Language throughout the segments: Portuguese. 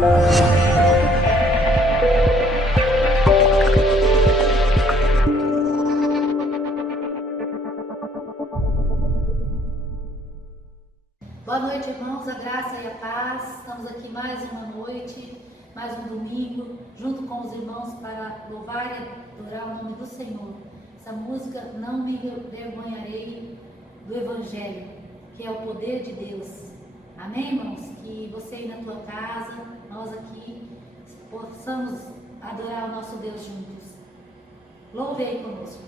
Boa noite, irmãos, a graça e a paz. Estamos aqui mais uma noite, mais um domingo, junto com os irmãos para louvar e adorar o nome do Senhor. Essa música, Não Me Envergonharei do Evangelho, que é o poder de Deus. Amém, irmãos? Que você aí na tua casa, nós aqui, possamos adorar o nosso Deus juntos. Louve aí conosco.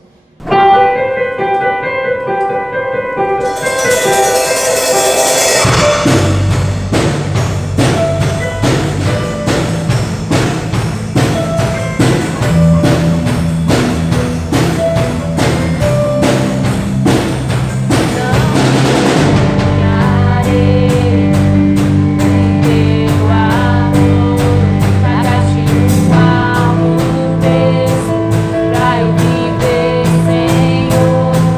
Pra eu viver, Senhor.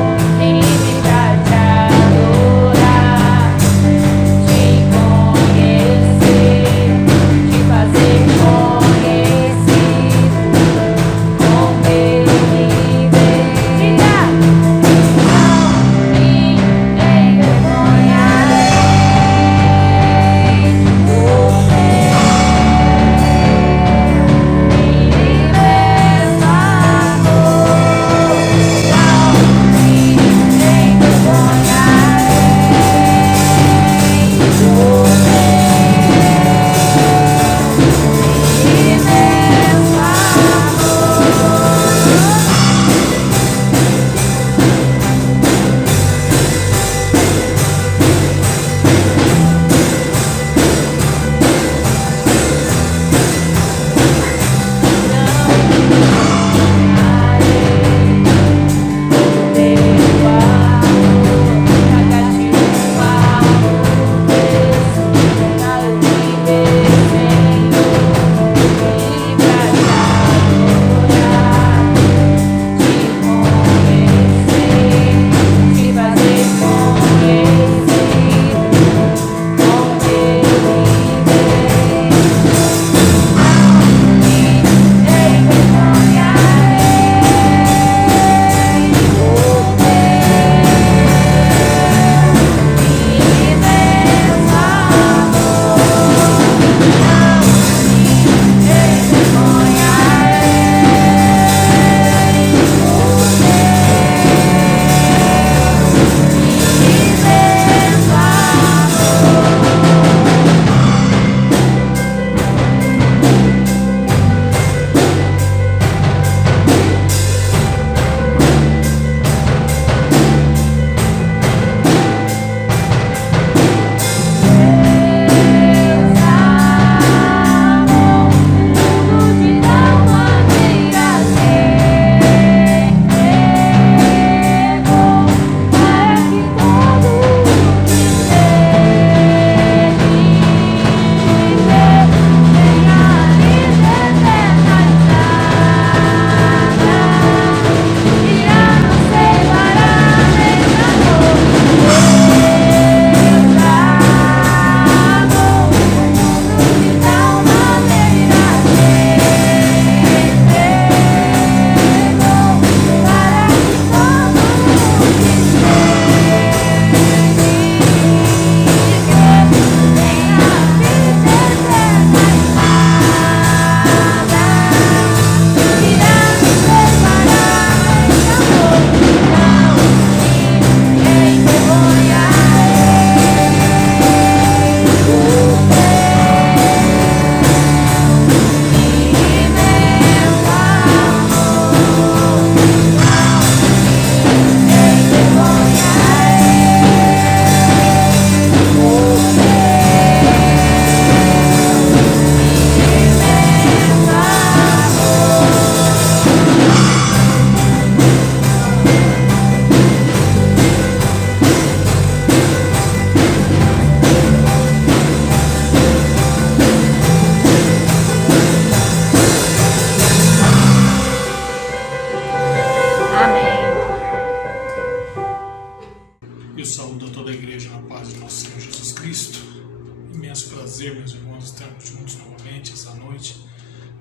estarmos juntos novamente essa noite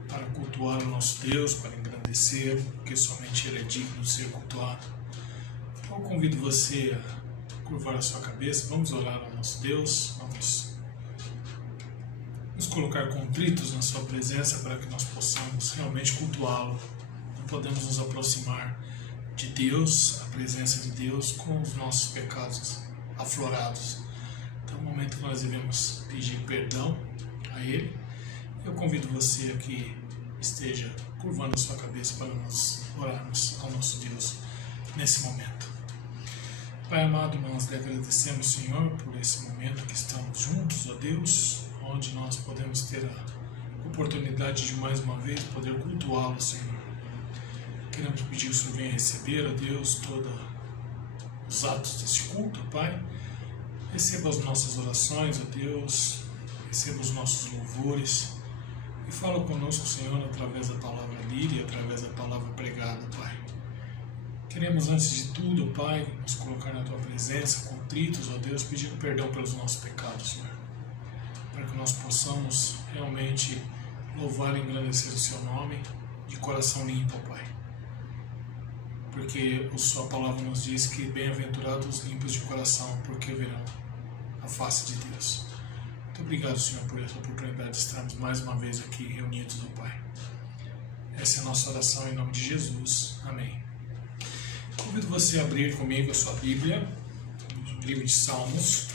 para cultuar o nosso Deus, para engrandecer, porque somente Ele é digno de ser cultuado. Então eu convido você a curvar a sua cabeça, vamos orar ao nosso Deus, vamos nos colocar contritos na sua presença para que nós possamos realmente cultuá-lo. Não podemos nos aproximar de Deus, a presença de Deus, com os nossos pecados aflorados. Então é um momento que nós devemos pedir perdão a Ele. Eu convido você a que esteja curvando a sua cabeça para nós orarmos ao nosso Deus nesse momento. Pai amado, nós lhe agradecemos, Senhor, por esse momento que estamos juntos, ó Deus, onde nós podemos ter a oportunidade de mais uma vez poder cultuá-lo, Senhor. Queremos pedir que o Senhor venha receber, ó Deus, todos os atos desse culto, Pai. Receba as nossas orações, ó Deus, receba os nossos louvores e fala conosco, Senhor, através da palavra lida e através da palavra pregada, Pai. Queremos, antes de tudo, Pai, nos colocar na Tua presença, contritos, ó Deus, pedindo perdão pelos nossos pecados, Senhor, para que nós possamos realmente louvar e engrandecer o Seu nome de coração limpo, Pai. Porque a Sua palavra nos diz que bem-aventurados os limpos de coração, porque verão a face de Deus. Muito obrigado, Senhor, por essa oportunidade de estarmos mais uma vez aqui reunidos, ó Pai. Essa é a nossa oração em nome de Jesus. Amém. Convido você a abrir comigo a sua Bíblia, no livro de Salmos.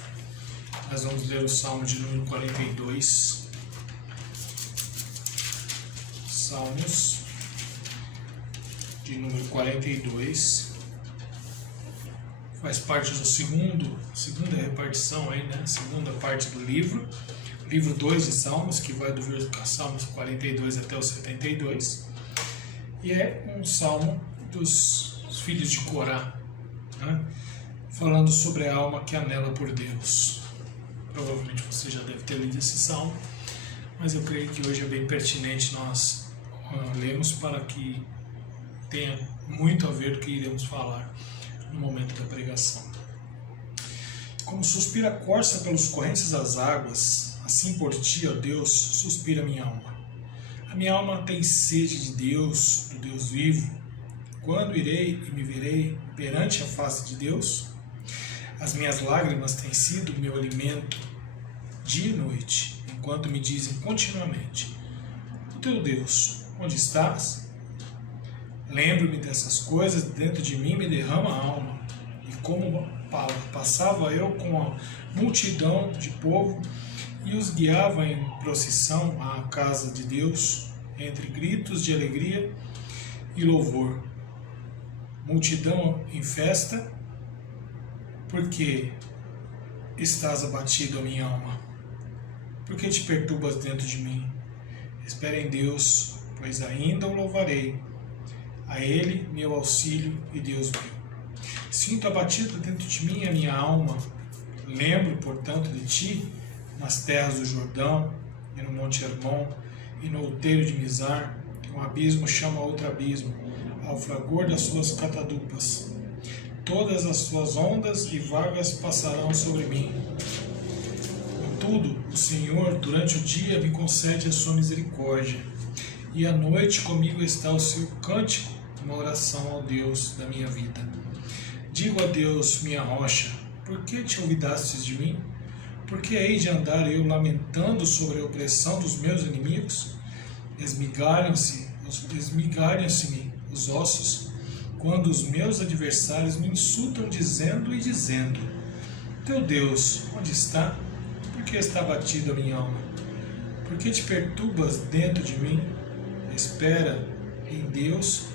Nós vamos ler o Salmo de número 42. Salmos de número 42. Faz parte do segunda repartição aí, né? Segunda parte do livro 2 de Salmos, que vai do Salmos 42 até o 72. E é um salmo dos filhos de Corá, né? Falando sobre a alma que anela por Deus. Provavelmente você já deve ter lido esse salmo, mas eu creio que hoje é bem pertinente nós lermos para que tenha muito a ver com o que iremos falar no momento da pregação. Como suspira a corça pelos correntes das águas, assim por ti, ó Deus, suspira a minha alma. A minha alma tem sede de Deus, do Deus vivo. Quando irei e me verei perante a face de Deus? As minhas lágrimas têm sido meu alimento dia e noite, enquanto me dizem continuamente: o teu Deus, onde estás? Lembro-me dessas coisas, dentro de mim me derrama a alma. E como passava eu com a multidão de povo e os guiava em procissão à casa de Deus, entre gritos de alegria e louvor. Multidão em festa, porque estás abatido a minha alma? Por que te perturbas dentro de mim? Espera em Deus, pois ainda o louvarei. A Ele, meu auxílio e Deus meu. Sinto abatido dentro de mim a minha alma. Lembro, portanto, de ti nas terras do Jordão, e no Monte Hermon, e no outeiro de Mizar. Um abismo chama outro abismo, ao fragor das suas catadupas. Todas as suas ondas e vagas passarão sobre mim. Contudo, o Senhor, durante o dia, me concede a sua misericórdia, e à noite comigo está o seu cântico, uma oração ao Deus da minha vida. Digo a Deus, minha rocha, por que te olvidastes de mim? Por que hei de andar eu lamentando sobre a opressão dos meus inimigos? Esmigalham-se-me os ossos, quando os meus adversários me insultam dizendo e dizendo: teu Deus, onde está? Por que está abatida a minha alma? Por que te perturbas dentro de mim? Espera em Deus,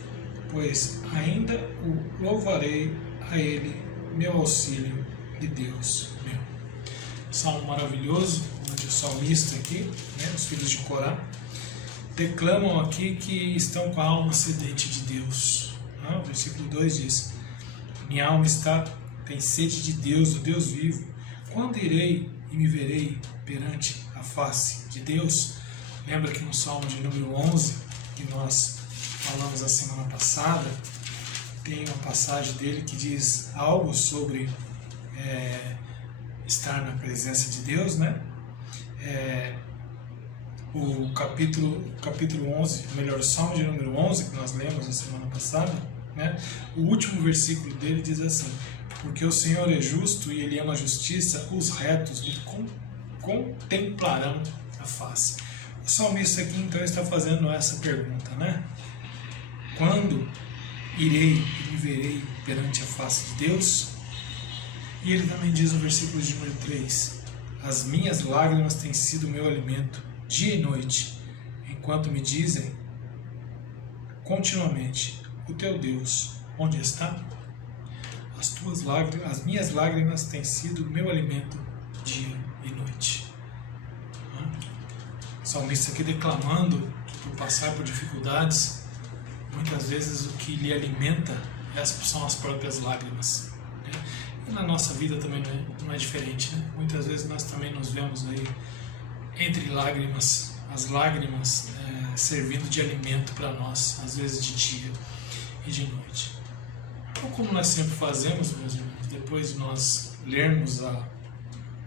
pois ainda o louvarei, a Ele, meu auxílio e Deus meu. Salmo maravilhoso, onde o salmista aqui, né, os filhos de Corá, declamam aqui que estão com a alma sedente de Deus. O versículo 2 diz: minha alma tem sede de Deus, do Deus vivo. Quando irei e me verei perante a face de Deus? Lembra que no Salmo de número 11, que nós falamos a semana passada, tem uma passagem dele que diz algo sobre estar na presença de Deus, né? o capítulo 11, melhor, o Salmo de número 11, que nós lemos na semana passada, né? O último versículo dele diz assim: porque o Senhor é justo e Ele ama a justiça, os retos lhe contemplarão a face. O salmista aqui então está fazendo essa pergunta, né? Quando irei e me verei perante a face de Deus? E ele também diz no versículo de número 3: as minhas lágrimas têm sido meu alimento dia e noite, enquanto me dizem continuamente: o teu Deus onde está? As minhas lágrimas têm sido meu alimento dia e noite. O salmista aqui declamando que por passar por dificuldades, muitas vezes o que lhe alimenta são as próprias lágrimas, né? E na nossa vida também não é diferente, né? Muitas vezes nós também nos vemos aí entre lágrimas, as lágrimas servindo de alimento para nós, às vezes de dia e de noite. Então, como nós sempre fazemos, meus irmãos, depois de nós lermos o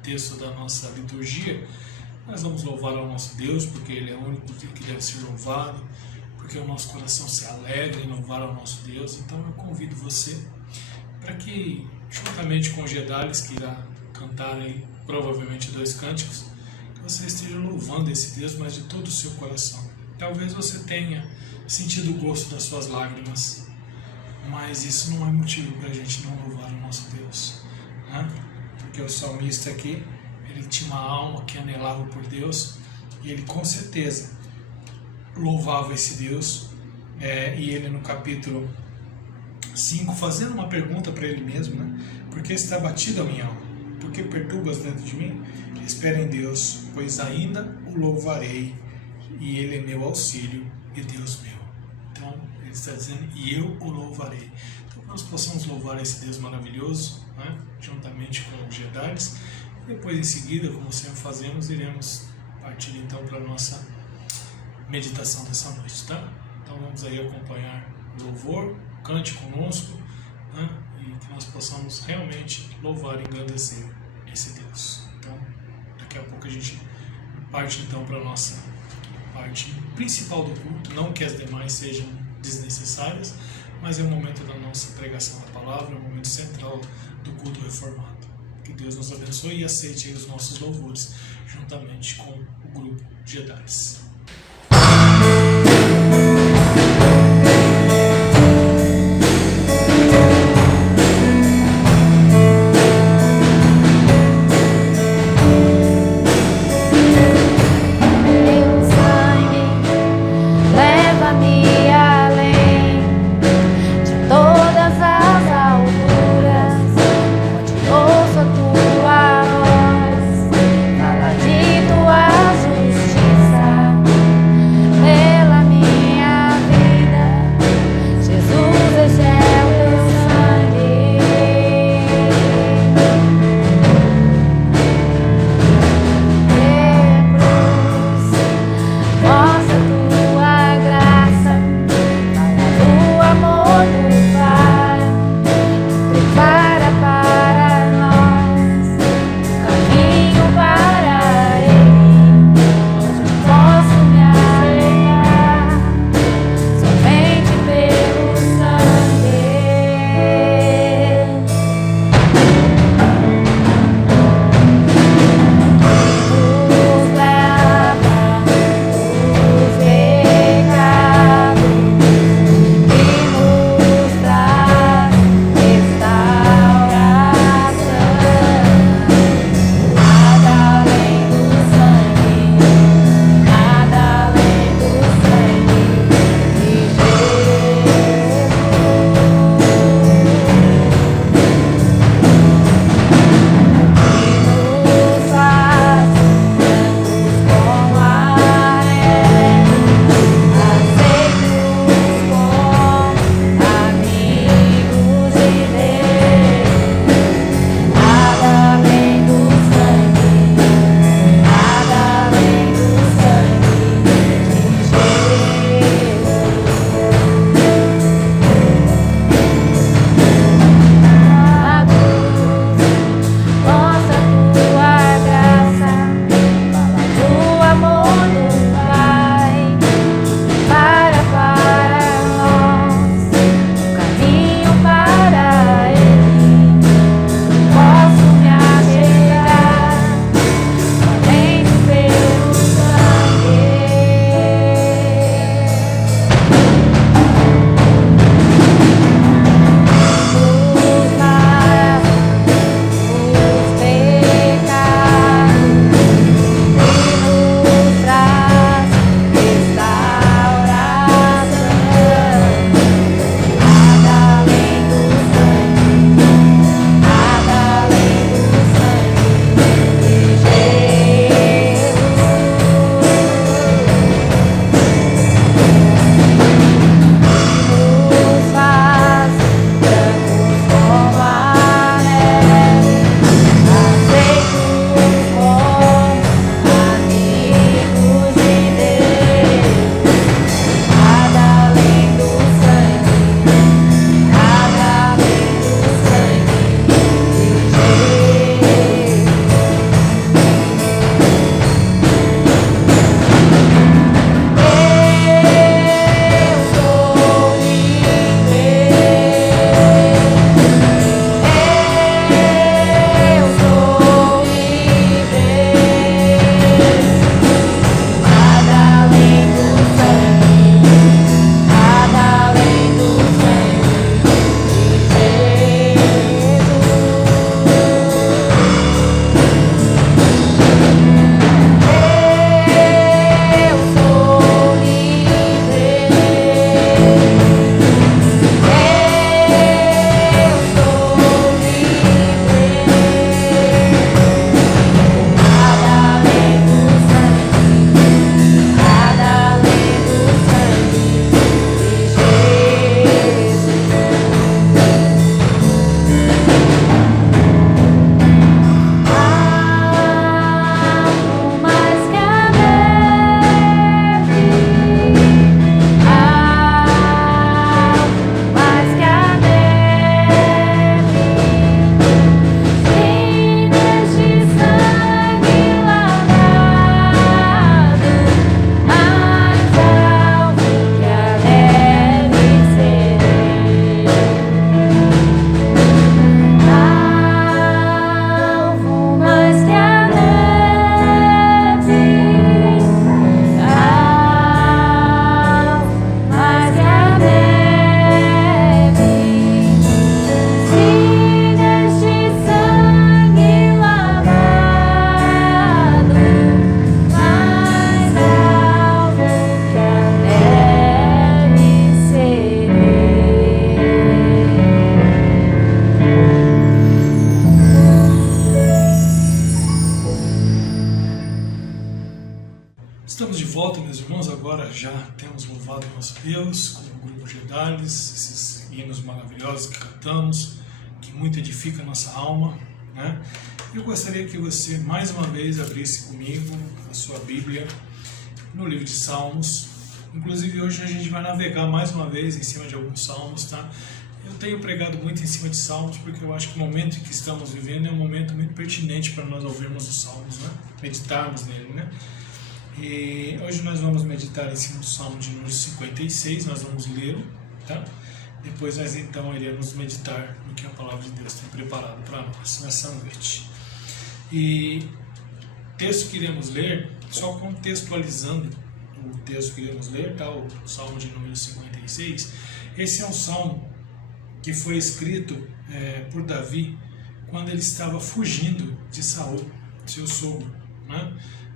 texto da nossa liturgia, nós vamos louvar ao nosso Deus, porque Ele é o único que deve ser louvado, porque o nosso coração se alegra em louvar ao nosso Deus. Então eu convido você para que, juntamente com o Gedales, que irá cantar aí provavelmente 2 cânticos, que você esteja louvando esse Deus, mas de todo o seu coração. Talvez você tenha sentido o gosto das suas lágrimas, mas isso não é motivo para a gente não louvar o nosso Deus, né? Porque o salmista aqui, ele tinha uma alma que anelava por Deus, e ele com certeza louvava esse Deus, e ele no capítulo 5, fazendo uma pergunta para ele mesmo, né? Por que está abatida a minha alma? Por que perturbas dentro de mim? Espera em Deus, pois ainda o louvarei, e Ele é meu auxílio e Deus meu. Então, ele está dizendo, e eu o louvarei. Então, que nós possamos louvar esse Deus maravilhoso, né? Juntamente com os Gedales. Depois, em seguida, como sempre fazemos, iremos partir então para a nossa meditação dessa noite, tá? Então vamos aí acompanhar o louvor, cante conosco, né? E que nós possamos realmente louvar e engrandecer esse Deus. Então, daqui a pouco a gente parte então para a nossa parte principal do culto, não que as demais sejam desnecessárias, mas é o momento da nossa pregação da palavra, é o momento central do culto reformado. Que Deus nos abençoe e aceite aí os nossos louvores, juntamente com o grupo Gedales. Tua justiça Estamos de volta, meus irmãos. Agora já temos louvado nosso Deus com o grupo Gedales, esses hinos maravilhosos que cantamos, que muito edifica a nossa alma, né? Eu gostaria que você mais uma vez abrisse comigo a sua Bíblia no livro de Salmos. Inclusive hoje a gente vai navegar mais uma vez em cima de alguns salmos, tá? Eu tenho pregado muito em cima de salmos porque eu acho que o momento em que estamos vivendo é um momento muito pertinente para nós ouvirmos os salmos, né? Meditarmos nele, né? E hoje nós vamos meditar em cima do Salmo de número 56, nós vamos ler, tá? Depois nós então iremos meditar no que a palavra de Deus tem preparado para nós nessa noite. E o texto que iremos ler, só contextualizando o texto que iremos ler, tá? O Salmo de número 56, esse é um salmo que foi escrito por Davi quando ele estava fugindo de Saul, seu sogro, né?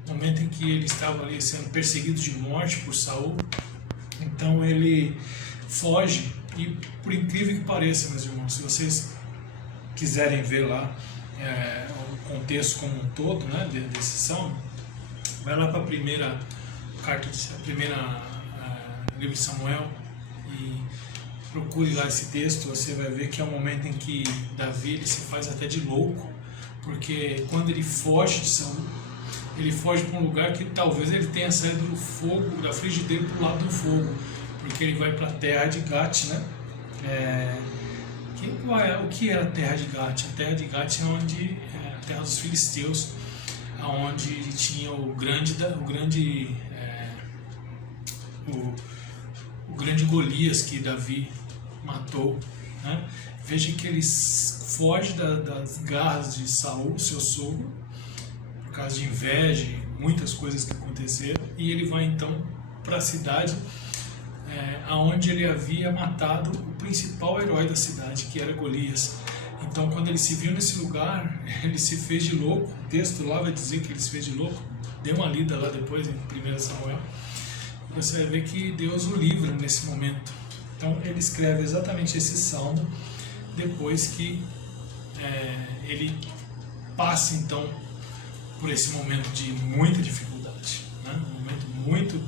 No momento em que ele estava ali sendo perseguido de morte por Saul, então ele foge. E por incrível que pareça, meus irmãos, se vocês quiserem ver lá o contexto como um todo, né, desse salmo, vai lá para a primeira livro de Samuel e procure lá esse texto. Você vai ver que é um momento em que Davi ele se faz até de louco, porque quando ele foge de Saul, ele foge para um lugar que talvez ele tenha saído do fogo, da frigideira para o lado do fogo, porque ele vai para a terra de Gate, né? O que era a terra de Gate? A terra de Gate é a terra dos filisteus, onde tinha o grande Golias que Davi matou, né? Veja que ele foge das garras de Saul, seu sogro, por causa de inveja e muitas coisas que aconteceram, e ele vai então para a cidade aonde ele havia matado o principal herói da cidade, que era Golias. Então, quando ele se viu nesse lugar, ele se fez de louco. O texto lá vai dizer que ele se fez de louco. Dê uma lida lá depois, em 1 Samuel. Você vai ver que Deus o livra nesse momento. Então, ele escreve exatamente esse salmo depois que ele passa, então, por esse momento de muita dificuldade, né? Um momento muito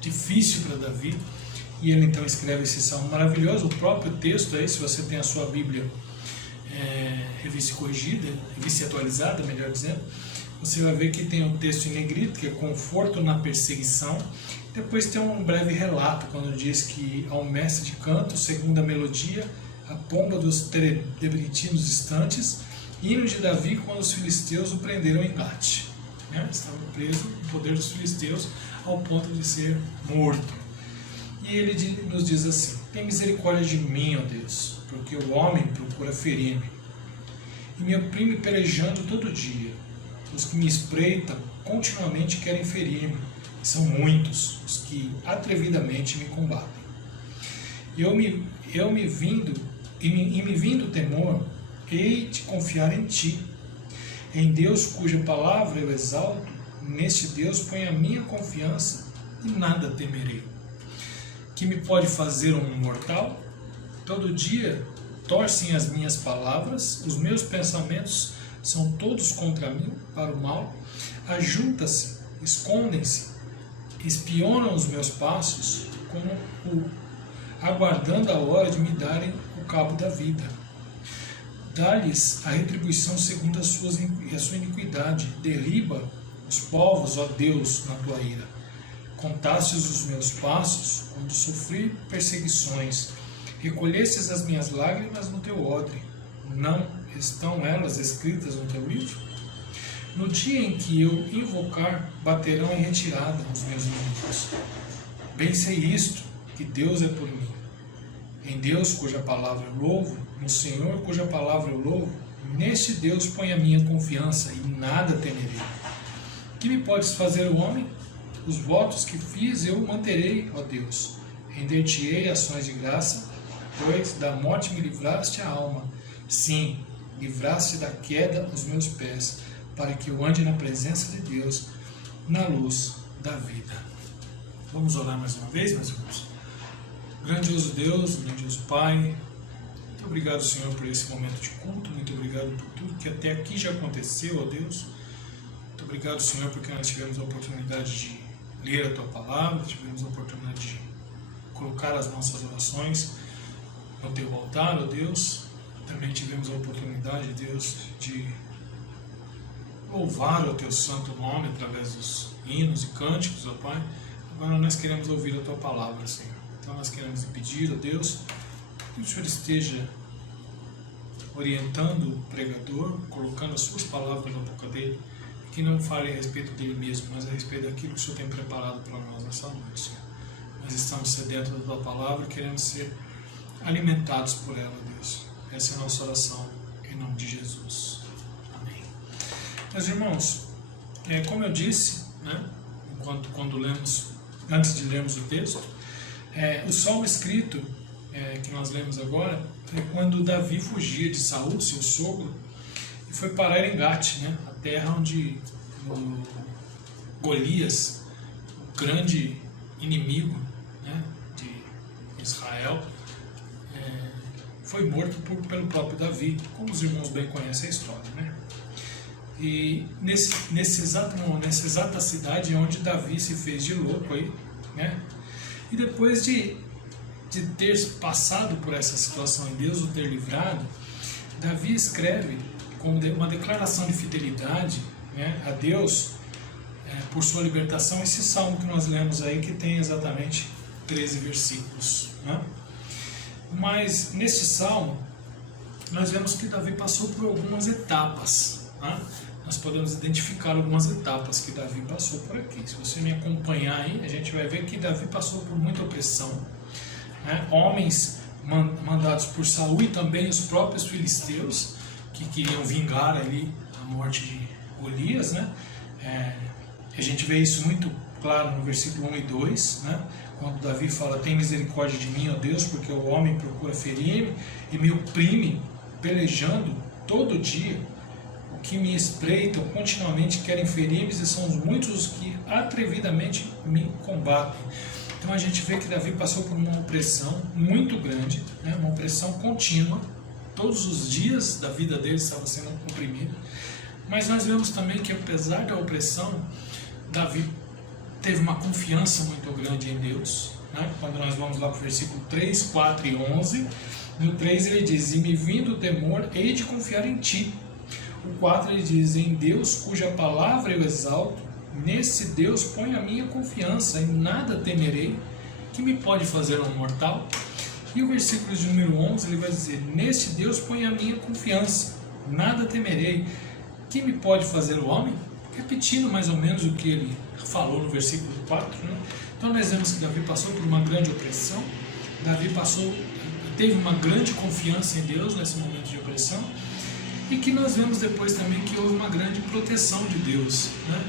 difícil para Davi, e ele então escreve esse salmo maravilhoso. O próprio texto aí, se você tem a sua Bíblia revista e corrigida, revista e atualizada, melhor dizendo, você vai ver que tem um texto em negrito, que é conforto na perseguição. Depois tem um breve relato, quando diz que ao mestre de canto, segundo a melodia, a pomba dos terebintinos distantes, hino de Davi quando os filisteus o prenderam em Gate. Estava preso no poder dos filisteus ao ponto de ser morto. E ele nos diz assim: tem misericórdia de mim, ó Deus, porque o homem procura ferir-me e me oprime pelejando todo dia. Os que me espreitam continuamente querem ferir-me, são muitos os que atrevidamente me combatem. E me vindo temor, hei de confiar em ti. Em Deus, cuja palavra eu exalto, neste Deus ponho a minha confiança e nada temerei. Que me pode fazer um mortal? Todo dia torcem as minhas palavras, os meus pensamentos são todos contra mim, para o mal. Ajuntam-se, escondem-se, espionam os meus passos, aguardando a hora de me darem o cabo da vida. Dá-lhes a retribuição segundo a sua iniquidade. Derriba os povos, ó Deus, na tua ira. Contastes os meus passos quando sofri perseguições. Recolhestes as minhas lágrimas no teu odre. Não estão elas escritas no teu livro? No dia em que eu invocar, baterão em retirada os meus inimigos. Bem sei isto, que Deus é por mim. Em Deus, cuja palavra eu louvo, no Senhor, cuja palavra eu louvo, neste Deus põe a minha confiança e nada temerei. Que me podes fazer o homem? Os votos que fiz eu manterei, ó Deus. Render-te-ei ações de graça, pois da morte me livraste a alma. Sim, livraste da queda os meus pés, para que eu ande na presença de Deus, na luz da vida. Vamos orar mais uma vez, meus irmãos? Grandioso Deus, grandioso Pai, muito obrigado, Senhor, por esse momento de culto, muito obrigado por tudo que até aqui já aconteceu, ó Deus. Muito obrigado, Senhor, porque nós tivemos a oportunidade de ler a Tua Palavra, tivemos a oportunidade de colocar as nossas orações no Teu altar, ó Deus. Também tivemos a oportunidade, Deus, de louvar o Teu santo nome através dos hinos e cânticos, ó Pai. Agora nós queremos ouvir a Tua Palavra, Senhor. Então nós queremos pedir, ó Deus, que o Senhor esteja orientando o pregador, colocando as Suas palavras na boca dele, que não fale a respeito dele mesmo, mas a respeito daquilo que o Senhor tem preparado para nós nessa noite, Senhor. Nós estamos sedentos da Tua Palavra e queremos ser alimentados por ela, Deus. Essa é a nossa oração, em nome de Jesus. Amém. Meus irmãos, como eu disse, né, quando lemos, antes de lermos o texto, o salmo escrito que nós lemos agora é quando Davi fugia de Saul, seu sogro, e foi parar em Gate, né, a terra onde Golias, o grande inimigo, né, de Israel, foi morto pelo próprio Davi, como os irmãos bem conhecem a história, né? E nessa exata cidade é onde Davi se fez de louco aí, né? E depois de ter passado por essa situação e Deus o ter livrado, Davi escreve com uma declaração de fidelidade, né, a Deus por sua libertação, esse salmo que nós lemos aí, que tem exatamente 13 versículos, né? Mas nesse salmo nós vemos que Davi passou por algumas etapas, né? Nós podemos identificar algumas etapas que Davi passou por aqui. Se você me acompanhar aí, a gente vai ver que Davi passou por muita opressão, né? Homens mandados por Saul e também os próprios filisteus que queriam vingar ali a morte de Golias, né? A gente vê isso muito claro no versículo 1 e 2, né? Quando Davi fala: tem misericórdia de mim, ó Deus, porque o homem procura ferir-me e me oprime, pelejando todo dia. O que me espreitam continuamente querem ferir-me, e são muitos os que atrevidamente me combatem. Então a gente vê que Davi passou por uma opressão muito grande, né? Uma opressão contínua. Todos os dias da vida dele estava sendo oprimido. Mas nós vemos também que, apesar da opressão, Davi teve uma confiança muito grande em Deus, né? Quando nós vamos lá para o versículo 3, 4 e 11, no 3 ele diz: e me vindo o temor, hei de confiar em ti. O 4 ele diz: em Deus cuja palavra eu exalto, nesse Deus ponho a minha confiança, e nada temerei, que me pode fazer um mortal. E o versículo de número 11 ele vai dizer: neste Deus ponho a minha confiança, nada temerei, que me pode fazer o homem? Repetindo mais ou menos o que ele falou no versículo 4, né? Então nós vemos que Davi passou por uma grande opressão, Davi teve uma grande confiança em Deus nesse momento de opressão, e que nós vemos depois também que houve uma grande proteção de Deus, né?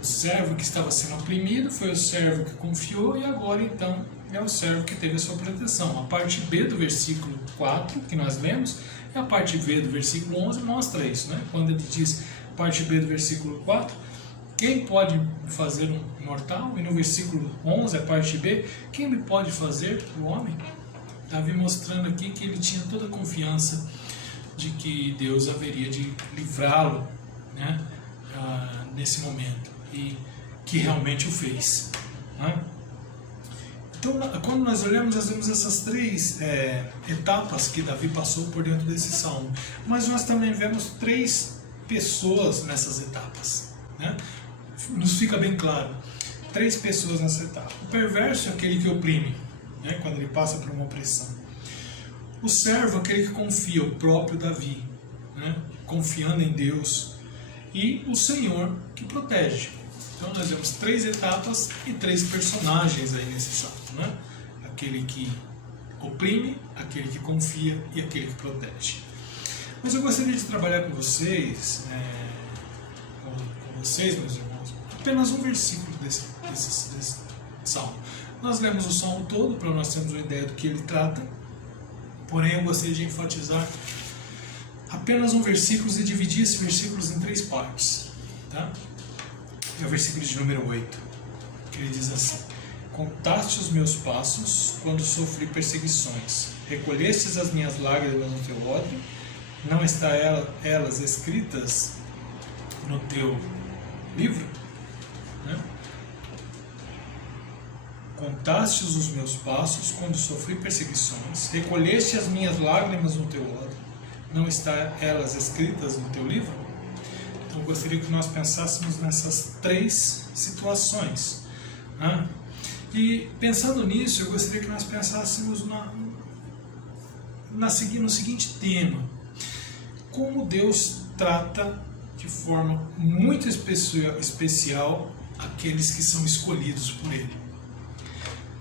O servo que estava sendo oprimido foi o servo que confiou, e agora então é o servo que teve a sua proteção. A parte B do versículo 4 que nós lemos, e a parte B do versículo 11 mostra isso, né? Quando ele diz, parte B do versículo 4, quem pode fazer um mortal? E no versículo 11, a parte B, quem me pode fazer o homem? Davi mostrando aqui que ele tinha toda a confiança de que Deus haveria de livrá-lo, né, nesse momento, e que realmente o fez, né? Então, quando nós olhamos, nós vemos essas três etapas que Davi passou por dentro desse salmo, mas nós também vemos três pessoas nessas etapas, né? Nos fica bem claro, três pessoas nessa etapa. O perverso é aquele que oprime, né, quando ele passa por uma opressão. O servo é aquele que confia, o próprio Davi, né, confiando em Deus. E o Senhor que protege. Então nós vemos três etapas e três personagens aí nesse salmo, né? Aquele que oprime, aquele que confia e aquele que protege. Mas eu gostaria de trabalhar com vocês, meus irmãos, apenas um versículo desse salmo. Nós lemos o salmo todo para nós termos uma ideia do que ele trata, porém eu gostaria de enfatizar apenas um versículo e dividir esses versículos em três partes, tá? É o versículo de número 8, que ele diz assim: contaste os meus passos quando sofri perseguições, recolhestes as minhas lágrimas no teu ódio, não está elas escritas no teu livro, né? Contastes os meus passos quando sofri perseguições, recolheste as minhas lágrimas no teu ódio, não estão elas escritas no teu livro? Então eu gostaria que nós pensássemos nessas três situações, né? E pensando nisso, eu gostaria que nós pensássemos no seguinte tema: como Deus trata de forma muito especial aqueles que são escolhidos por Ele.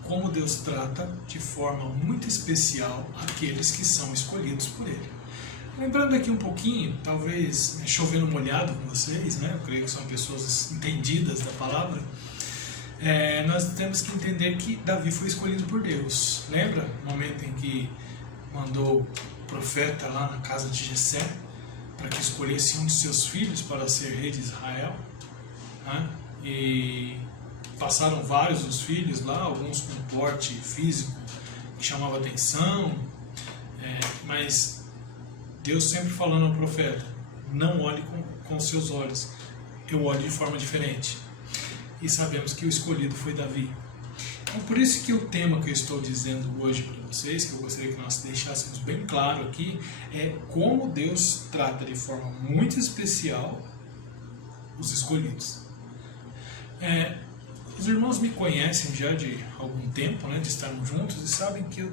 Como Deus trata de forma muito especial aqueles que são escolhidos por Ele. Lembrando aqui um pouquinho, talvez chovendo molhado com vocês, né? Eu creio que são pessoas entendidas da palavra. Nós temos que entender que Davi foi escolhido por Deus. Lembra o momento em que mandou o profeta lá na casa de Jessé para que escolhesse um de seus filhos para ser rei de Israel, né? E passaram vários dos filhos lá, alguns com porte físico que chamava atenção, mas Deus sempre falando ao profeta: não olhe com os seus olhos, eu olho de forma diferente. E sabemos que o escolhido foi Davi. Então, por isso que o tema que eu estou dizendo hoje para vocês, que eu gostaria que nós deixássemos bem claro aqui, é como Deus trata de forma muito especial os escolhidos. Os irmãos me conhecem já de algum tempo, né, de estarmos juntos, e sabem que eu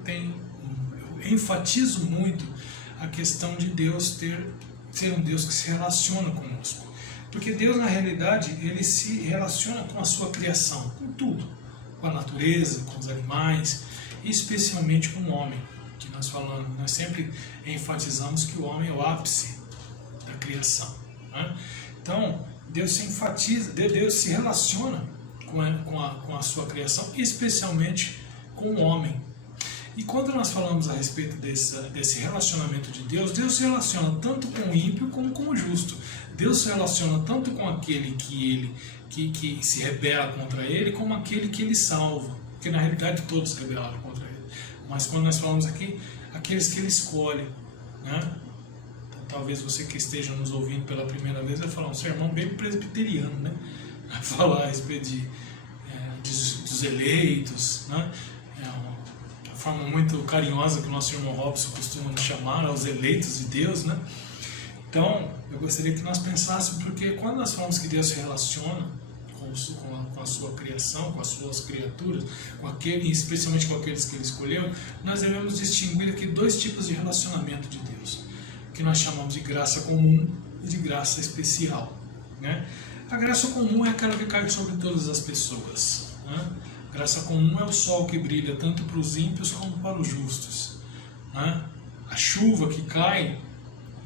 enfatizo muito a questão de Deus ser um Deus que se relaciona conosco. Porque Deus, na realidade, ele se relaciona com a sua criação, com tudo, com a natureza, com os animais, e especialmente com o homem, que nós sempre enfatizamos que o homem é o ápice da criação, né? Então, Deus se relaciona com a sua criação, especialmente com o homem. E quando nós falamos a respeito desse relacionamento de Deus, Deus se relaciona tanto com o ímpio como com o justo. Deus se relaciona tanto com aquele que se rebela contra Ele, como aquele que Ele salva. Porque na realidade todos se rebelaram contra Ele. Mas quando nós falamos aqui, aqueles que Ele escolhe, né? Então, talvez você que esteja nos ouvindo pela primeira vez vai falar um sermão bem presbiteriano, né? Vai falar a respeito dos eleitos, né? Uma forma muito carinhosa que o nosso irmão Robson costuma nos chamar, aos eleitos de Deus, né? Então, eu gostaria que nós pensássemos, porque quando nós falamos que Deus se relaciona com a sua criação, com as suas criaturas, especialmente com aqueles que Ele escolheu, nós devemos distinguir aqui dois tipos de relacionamento de Deus, que nós chamamos de graça comum e de graça especial, né? A graça comum é aquela que cai sobre todas as pessoas, né? Graça comum é o sol que brilha tanto para os ímpios como para os justos, né? A chuva que cai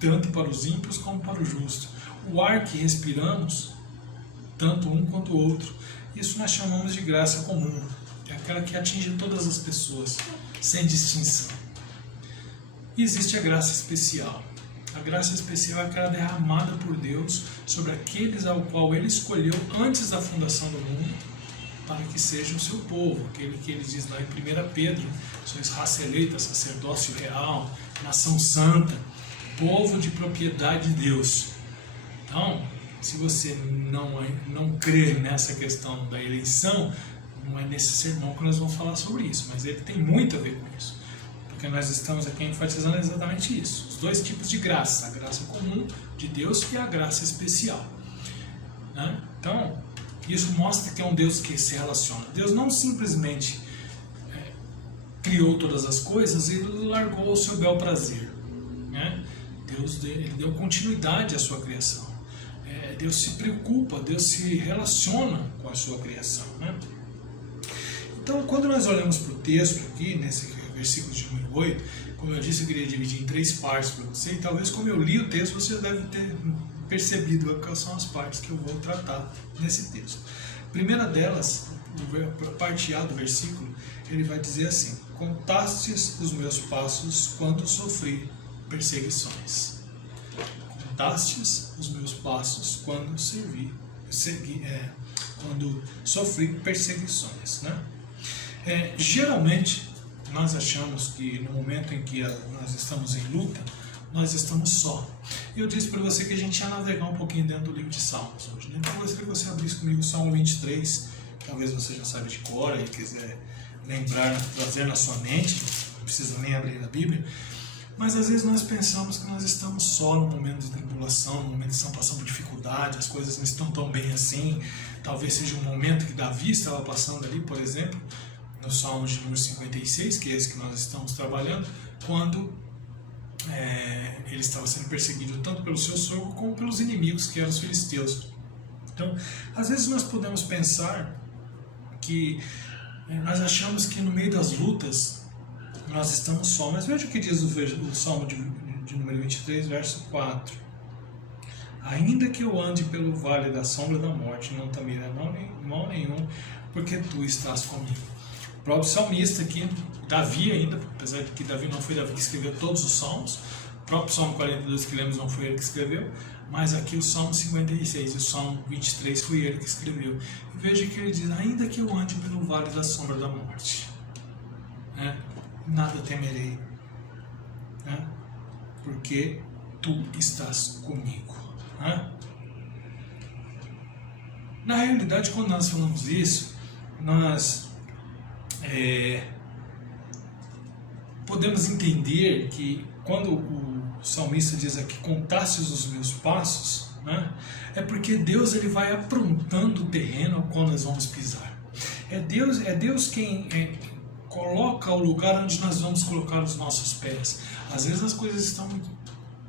tanto para os ímpios como para os justos. O ar que respiramos, tanto um quanto o outro. Isso nós chamamos de graça comum. É aquela que atinge todas as pessoas, sem distinção. E existe a graça especial. A graça especial é aquela derramada por Deus sobre aqueles ao qual Ele escolheu antes da fundação do mundo, para que sejam o seu povo, aquele que Ele diz lá em 1 Pedro: sois raça eleita, sacerdócio real, nação santa, povo de propriedade de Deus. Então, se você não crer nessa questão da eleição, não é nesse sermão que nós vamos falar sobre isso, mas ele tem muito a ver com isso, porque nós estamos aqui enfatizando exatamente isso, os dois tipos de graça, a graça comum de Deus e a graça especial, né? Então, isso mostra que é um Deus que se relaciona. Deus não simplesmente criou todas as coisas e largou o seu bel prazer, né? Ele deu continuidade à sua criação. Deus se preocupa, Deus se relaciona com a sua criação, né? Então, quando nós olhamos para o texto aqui, nesse versículo de número 8, como eu disse, eu queria dividir em três partes para você, e talvez como eu li o texto, você deve ter percebido quais são as partes que eu vou tratar nesse texto. A primeira delas, a parte A do versículo, ele vai dizer assim: contastes os meus passos quando sofri perseguições. Contastes os meus passos quando quando sofri perseguições, né? Geralmente nós achamos que no momento em que nós estamos em luta, nós estamos só. E eu disse para você que a gente ia navegar um pouquinho dentro do livro de Salmos hoje, né? Então eu gostaria que você abrisse comigo o Salmo 23, talvez você já saiba de cor e quiser lembrar, trazer na sua mente, não precisa nem abrir a Bíblia, mas às vezes nós pensamos que nós estamos só no momento de tribulação, no momento que estamos passando por dificuldade, as coisas não estão tão bem assim. Talvez seja um momento que Davi estava passando ali, por exemplo, no Salmo de número 56, que é esse que nós estamos trabalhando, quando ele estava sendo perseguido tanto pelo seu sogro como pelos inimigos, que eram os filisteus. Então, às vezes nós podemos pensar que nós achamos que no meio das lutas nós estamos só, mas veja o que diz o Salmo de número 23, verso 4. Ainda que eu ande pelo vale da sombra da morte, não temerei mal nenhum, porque tu estás comigo. O próprio salmista aqui, Davi ainda, apesar de que Davi não foi Davi que escreveu todos os salmos, o próprio Salmo 42 que lemos não foi ele que escreveu, mas aqui o Salmo 56 e o Salmo 23 foi ele que escreveu. E veja que ele diz, ainda que eu ande pelo vale da sombra da morte, nada temerei, porque tu estás comigo. Na realidade, quando nós falamos isso, nós podemos entender que quando o salmista diz aqui, contastes os meus passos, é porque Deus ele vai aprontando o terreno ao qual nós vamos pisar. É Deus quem coloca o lugar onde nós vamos colocar os nossos pés. Às vezes as coisas estão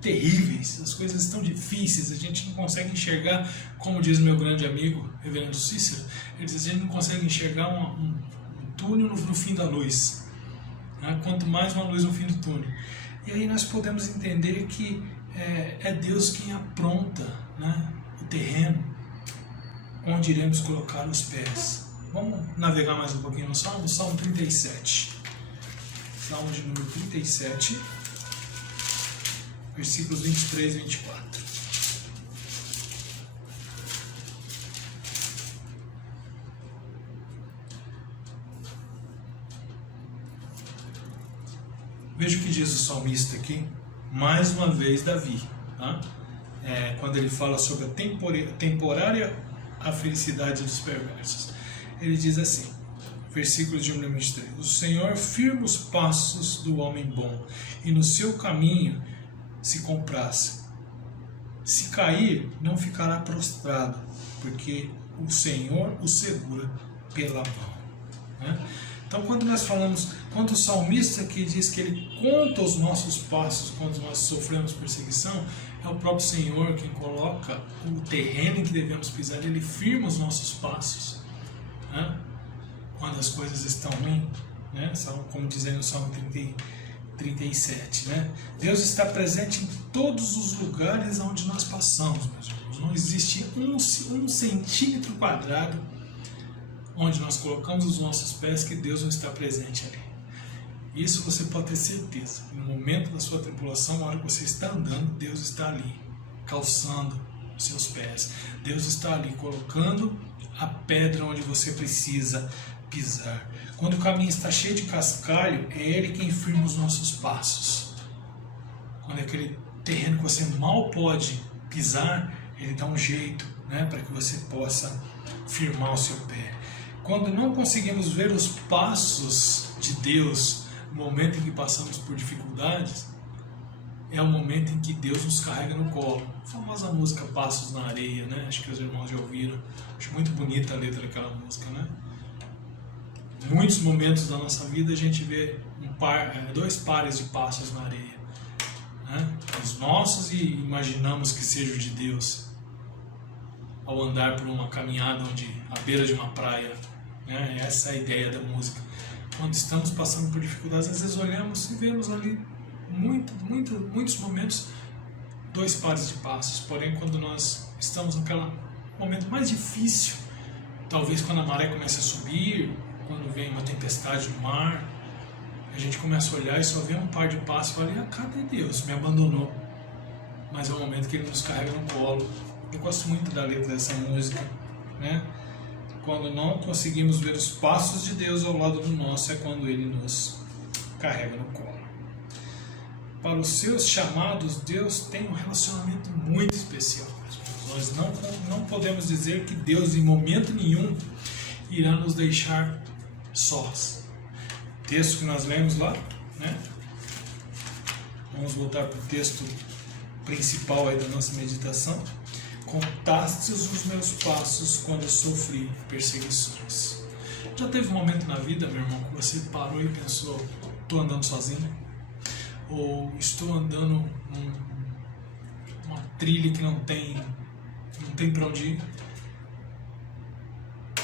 terríveis, as coisas estão difíceis, a gente não consegue enxergar, como diz meu grande amigo, reverendo Cícero, ele diz, a gente não consegue enxergar um túnel no fim da luz, quanto mais uma luz no fim do túnel. E aí nós podemos entender que é Deus quem apronta o terreno onde iremos colocar os pés. Vamos navegar mais um pouquinho no Salmo 37. Salmo de número 37, versículos 23 e 24. Veja o que diz o salmista aqui, mais uma vez Davi, quando ele fala sobre a temporária a felicidade dos perversos. Ele diz assim, versículo de número 23, o Senhor firma os passos do homem bom, e no seu caminho se compraz. Se cair, não ficará prostrado, porque o Senhor o segura pela mão. Então, quando nós falamos, quando o salmista aqui diz que ele conta os nossos passos quando nós sofremos perseguição, é o próprio Senhor quem coloca o terreno em que devemos pisar, ele firma os nossos passos. Quando as coisas estão ruins, como diz aí no Salmo 37, Deus está presente em todos os lugares onde nós passamos, meus irmãos. Não existe um centímetro quadrado onde nós colocamos os nossos pés que Deus não está presente ali. Isso você pode ter certeza. No momento da sua tribulação, na hora que você está andando, Deus está ali, calçando os seus pés. Deus está ali colocando a pedra onde você precisa pisar. Quando o caminho está cheio de cascalho, é Ele quem firma os nossos passos. Quando é aquele terreno que você mal pode pisar, Ele dá um jeito, para que você possa firmar o seu pé. Quando não conseguimos ver os passos de Deus no momento em que passamos por dificuldades, é o momento em que Deus nos carrega no colo. A famosa música Passos na Areia, acho que os irmãos já ouviram. Acho muito bonita a letra daquela música, Em muitos momentos da nossa vida a gente vê dois pares de passos na areia, os nossos e imaginamos que sejam de Deus, ao andar por uma caminhada à beira de uma praia, essa é a ideia da música. Quando estamos passando por dificuldades, às vezes olhamos e vemos ali muitos momentos dois pares de passos, porém quando nós estamos naquele momento mais difícil, talvez quando a maré começa a subir, quando vem uma tempestade no mar, a gente começa a olhar e só vê um par de passos e fala, cadê Deus? Me abandonou. Mas é o momento que Ele nos carrega no colo. Eu gosto muito da letra dessa música, Quando não conseguimos ver os passos de Deus ao lado do nosso, é quando Ele nos carrega no colo. para os seus chamados, Deus tem um relacionamento muito especial. Nós não podemos dizer que Deus em momento nenhum irá nos deixar sós. O texto que nós lemos lá, né? Vamos voltar para o texto principal aí da nossa meditação. Contastes os meus passos quando sofri perseguições. Já teve um momento na vida, meu irmão, que você parou e pensou: estou andando sozinho? Ou estou andando numa trilha que não tem para onde ir?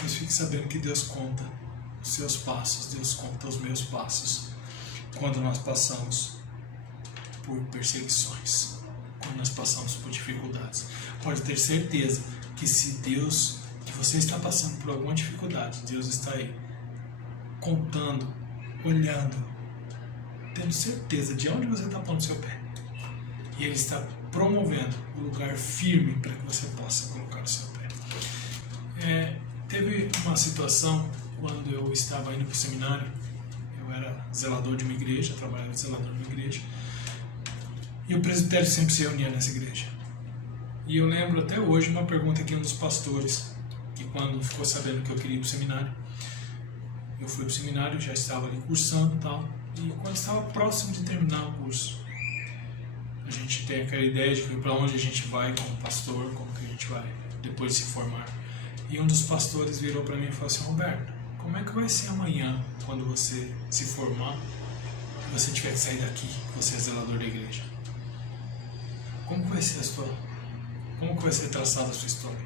Mas fique sabendo que Deus conta os seus passos, Deus conta os meus passos quando nós passamos por perseguições, quando nós passamos por dificuldades. Pode ter certeza que se Deus, que você está passando por alguma dificuldade, Deus está aí, contando, olhando, tendo certeza de onde você está pondo o seu pé. E Ele está promovendo o lugar firme para que você possa colocar o seu pé. Teve uma situação quando eu estava indo para o seminário. Eu era zelador de uma igreja, trabalhava de zelador de uma igreja, e o presbitério sempre se reunia nessa igreja. E eu lembro até hoje uma pergunta aqui um dos pastores, que quando ficou sabendo que eu queria ir para o seminário, eu fui para o seminário, já estava ali cursando e tal, e quando estava próximo de terminar o curso, a gente tem aquela ideia de para onde a gente vai como pastor, como que a gente vai depois de se formar. E um dos pastores virou para mim e falou assim: Roberto, como é que vai ser amanhã, quando você se formar, e você tiver que sair daqui, você é zelador da igreja? Como vai ser como vai ser traçada a sua história?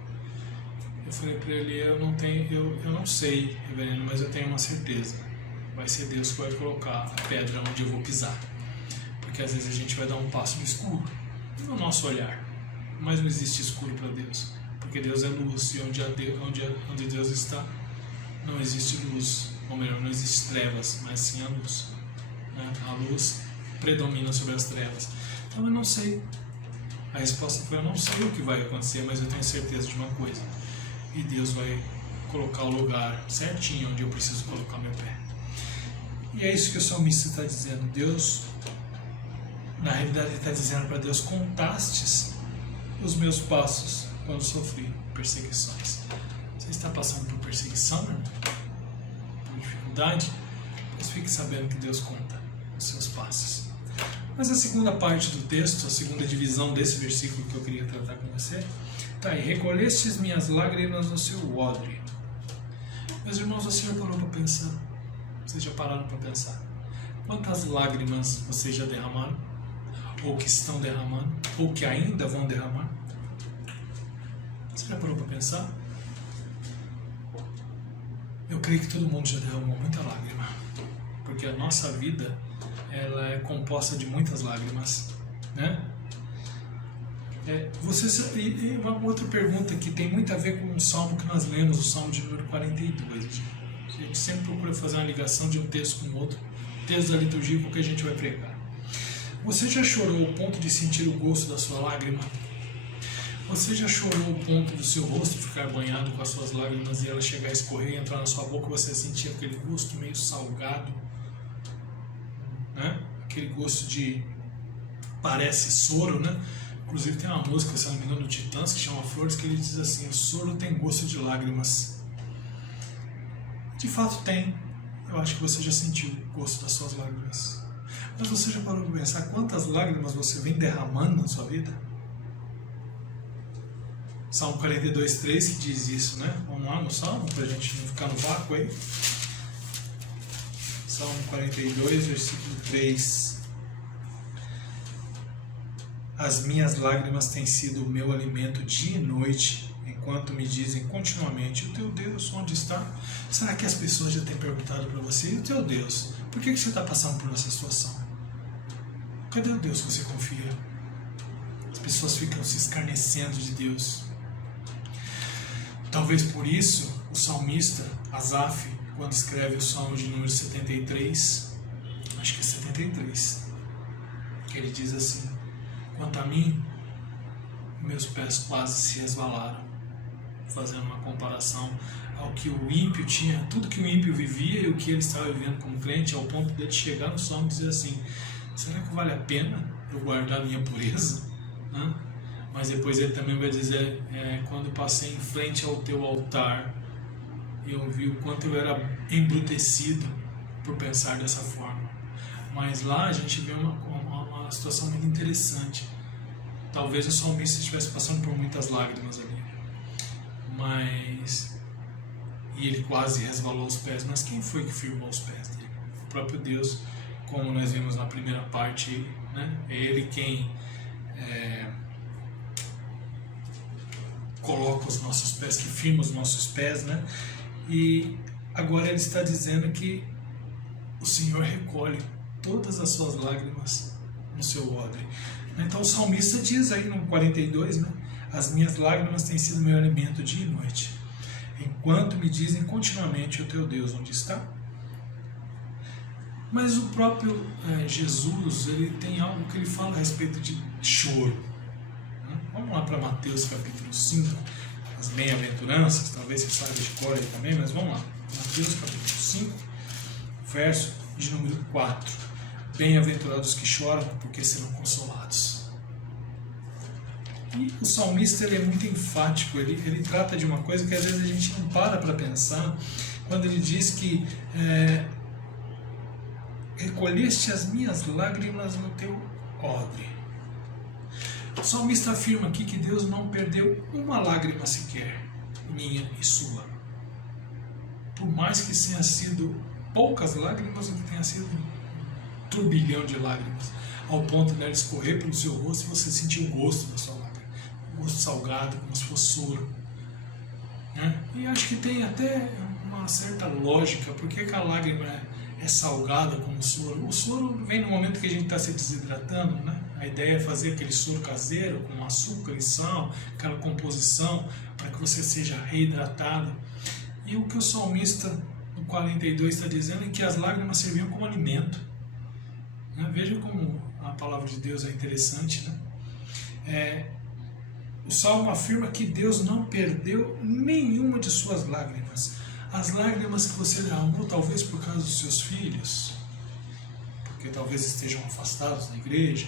Eu falei para ele: eu não sei, reverendo, mas eu tenho uma certeza. Vai ser Deus que vai colocar a pedra onde eu vou pisar. Porque às vezes a gente vai dar um passo no escuro, no nosso olhar. Mas não existe escuro para Deus. Porque Deus é luz, e onde Deus está, não existe luz. Ou melhor, não existe trevas, mas sim a luz. Né? A luz predomina sobre as trevas. Então eu não sei. A resposta foi: eu não sei o que vai acontecer, mas eu tenho certeza de uma coisa. E Deus vai colocar o lugar certinho onde eu preciso colocar meu pé. E é isso que o salmista está dizendo. Deus, na realidade, ele está dizendo para Deus: contastes os meus passos quando sofri perseguições. Você está passando por perseguição, né? Por dificuldade? Mas fique sabendo que Deus conta os seus passos. Mas a segunda parte do texto, a segunda divisão desse versículo que eu queria tratar com você, está aí: recolhestes minhas lágrimas no seu odre. Meus irmãos, você já parou para pensar? Vocês já pararam para pensar? Quantas lágrimas vocês já derramaram? Ou que estão derramando? Ou que ainda vão derramar? Você já parou para pensar? Eu creio que todo mundo já derramou muita lágrima. Porque a nossa vida, ela é composta de muitas lágrimas, né? Uma outra pergunta que tem muito a ver com o salmo que nós lemos, o salmo de número 42. A gente sempre procura fazer uma ligação de um texto com o outro, texto da liturgia com o que a gente vai pregar. Você já chorou ao ponto de sentir o gosto da sua lágrima? Você já chorou ao ponto do seu rosto ficar banhado com as suas lágrimas e ela chegar a escorrer e entrar na sua boca e você sentir aquele gosto meio salgado? Né? Aquele gosto de... parece soro, né? Inclusive tem uma música, se não me engano, do Titãs, que chama Flores, que ele diz assim: o soro tem gosto de lágrimas. De fato tem. Eu acho que você já sentiu o gosto das suas lágrimas. Mas você já parou para pensar quantas lágrimas você vem derramando na sua vida? Salmo 42:3 que diz isso, né? Vamos lá no Salmo, para a gente não ficar no vácuo aí. Salmo 42, versículo 3. As minhas lágrimas têm sido o meu alimento dia e noite, enquanto me dizem continuamente: o teu Deus, onde está? Será que as pessoas já têm perguntado para você: e o teu Deus? Por que você está passando por essa situação? Cadê o Deus que você confia? As pessoas ficam se escarnecendo de Deus. Talvez por isso o salmista Asaf, quando escreve o Salmo de número 73, acho que é 73, que ele diz assim: quanto a mim, meus pés quase se resvalaram, fazendo uma comparação ao que o ímpio tinha, tudo que o ímpio vivia e o que ele estava vivendo como crente, ao ponto de ele chegar no Salmo e dizer assim: será que vale a pena eu guardar a minha pureza? Né? Mas depois ele também vai dizer, quando passei em frente ao teu altar, eu vi o quanto eu era embrutecido por pensar dessa forma. Mas lá a gente vê uma situação muito interessante. Talvez o salmista estivesse passando por muitas lágrimas ali. E ele quase resvalou os pés. Mas quem foi que firmou os pés dele? O próprio Deus, como nós vimos na primeira parte, né? É Ele quem coloca os nossos pés, que firma os nossos pés, né? E agora ele está dizendo que o Senhor recolhe todas as suas lágrimas no seu odre. Então o salmista diz aí no 42, né? As minhas lágrimas têm sido meu alimento dia e noite, enquanto me dizem continuamente: o teu Deus onde está? Mas o próprio Jesus, ele tem algo que ele fala a respeito de choro. Né? Vamos lá para Mateus capítulo 5, as bem-aventuranças, talvez você saiba de cor aí também, mas vamos lá. Mateus capítulo 5, verso de número 4. Bem-aventurados que choram, porque serão consolados. E o salmista, ele é muito enfático, ele trata de uma coisa que às vezes a gente não para pensar, quando ele diz que recolheste as minhas lágrimas no teu odre. O salmista afirma aqui que Deus não perdeu uma lágrima sequer, minha e sua. Por mais que tenha sido poucas lágrimas, ou que tenha sido um turbilhão de lágrimas, ao ponto de ela escorrer pelo seu rosto e você sentir o gosto da sua lágrima, o gosto salgado, como se fosse soro. Né? E acho que tem até uma certa lógica, porque que a lágrima é salgada como soro. O soro vem no momento que a gente está se desidratando, né? A ideia é fazer aquele soro caseiro com açúcar e sal, aquela composição, para que você seja reidratado. E o que o salmista no 42 está dizendo é que as lágrimas serviam como alimento. Né? Veja como a palavra de Deus é interessante. Né? O Salmo afirma que Deus não perdeu nenhuma de suas lágrimas. As lágrimas que você derramou, talvez por causa dos seus filhos, porque talvez estejam afastados da igreja,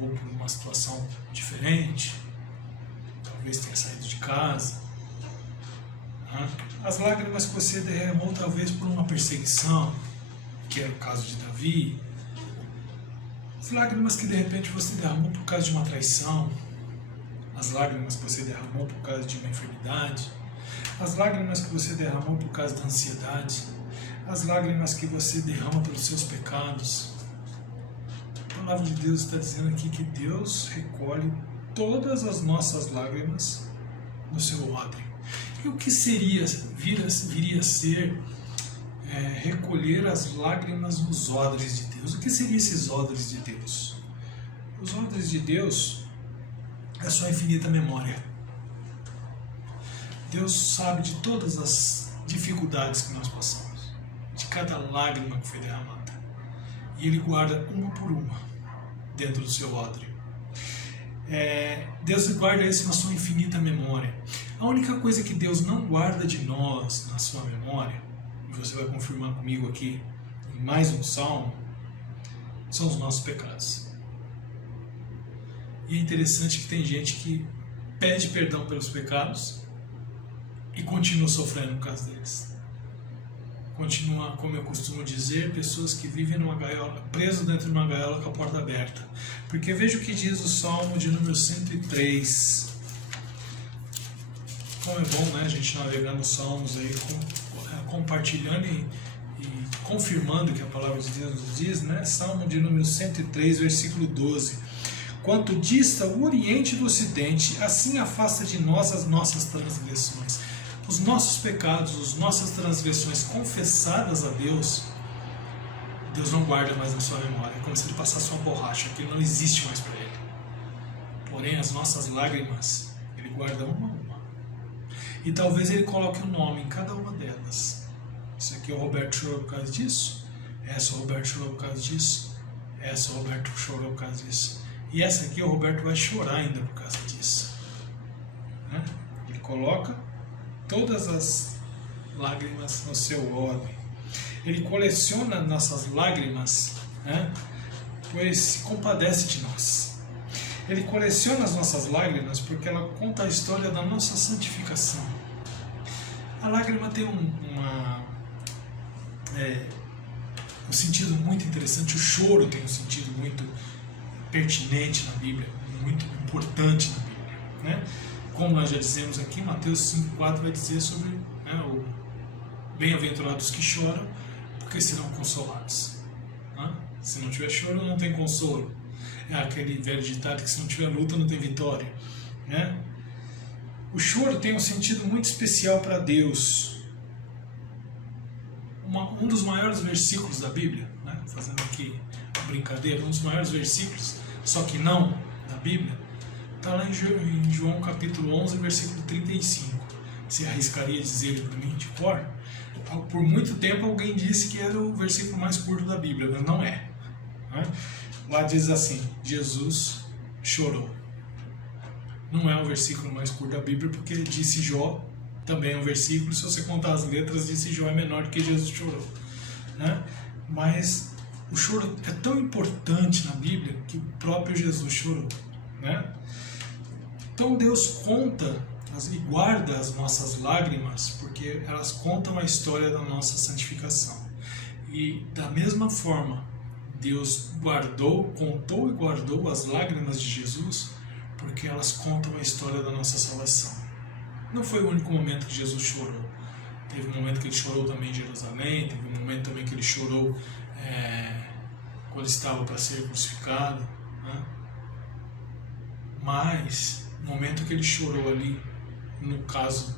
ou por uma situação diferente, talvez tenha saído de casa. As lágrimas que você derramou, talvez por uma perseguição, que era o caso de Davi. As lágrimas que de repente você derramou por causa de uma traição. As lágrimas que você derramou por causa de uma enfermidade. As lágrimas que você derramou por causa da ansiedade. As lágrimas que você derrama pelos seus pecados. A palavra de Deus está dizendo aqui que Deus recolhe todas as nossas lágrimas no seu odre. E o que viria a ser recolher as lágrimas nos odres de Deus? O que seriam esses odres de Deus? Os odres de Deus é a sua infinita memória. Deus sabe de todas as dificuldades que nós passamos, de cada lágrima que foi derramada. E Ele guarda uma por uma dentro do seu odre. Deus guarda isso na sua infinita memória. A única coisa que Deus não guarda de nós na sua memória, e você vai confirmar comigo aqui em mais um salmo, são os nossos pecados. E é interessante que tem gente que pede perdão pelos pecados e continua sofrendo por causa deles. Continua, como eu costumo dizer, pessoas que vivem numa gaiola, preso dentro de uma gaiola com a porta aberta. Porque veja o que diz o Salmo de número 103. Como é bom, né, a gente navegando os Salmos aí, compartilhando e confirmando o que a palavra de Deus nos diz, né? Salmo de número 103, versículo 12. Quanto dista o Oriente do Ocidente, assim afasta de nós as nossas transgressões. Os nossos pecados, as nossas transgressões confessadas a Deus, Deus não guarda mais na sua memória. É como se Ele passasse uma borracha, que não existe mais para Ele. Porém, as nossas lágrimas, Ele guarda uma a uma. E talvez Ele coloque um nome em cada uma delas. Isso aqui o Roberto chorou por causa disso. Essa o Roberto chorou por causa disso. Essa o Roberto chorou por causa disso. E essa aqui o Roberto vai chorar ainda por causa disso. Né? Ele coloca todas as lágrimas no seu odre. Ele coleciona nossas lágrimas, né, pois se compadece de nós. Ele coleciona as nossas lágrimas porque ela conta a história da nossa santificação. A lágrima tem um sentido muito interessante, o choro tem um sentido muito pertinente na Bíblia, muito importante na Bíblia, né? Como nós já dizemos aqui, Mateus 5,4 vai dizer sobre, né, o bem-aventurados que choram, porque serão consolados. Né? Se não tiver choro, não tem consolo. É aquele velho ditado que se não tiver luta, não tem vitória. Né? O choro tem um sentido muito especial para Deus. Um dos maiores versículos da Bíblia, né? Fazendo aqui uma brincadeira, um dos maiores versículos, só que não da Bíblia, está lá em João capítulo 11, versículo 35. Você arriscaria dizer ele para mim de cor? Por muito tempo alguém disse que era o versículo mais curto da Bíblia, mas não é. Né? Lá diz assim: Jesus chorou. Não é o versículo mais curto da Bíblia, porque disse Jó também é um versículo. Se você contar as letras, disse Jó é menor do que Jesus chorou. Né? Mas o choro é tão importante na Bíblia que o próprio Jesus chorou. Né? Então Deus conta e guarda as nossas lágrimas porque elas contam a história da nossa santificação. E da mesma forma, Deus contou e guardou as lágrimas de Jesus porque elas contam a história da nossa salvação. Não foi o único momento que Jesus chorou. Teve um momento que ele chorou também em Jerusalém, teve um momento também que ele chorou quando estava para ser crucificado. Né? Mas o momento que ele chorou ali, no caso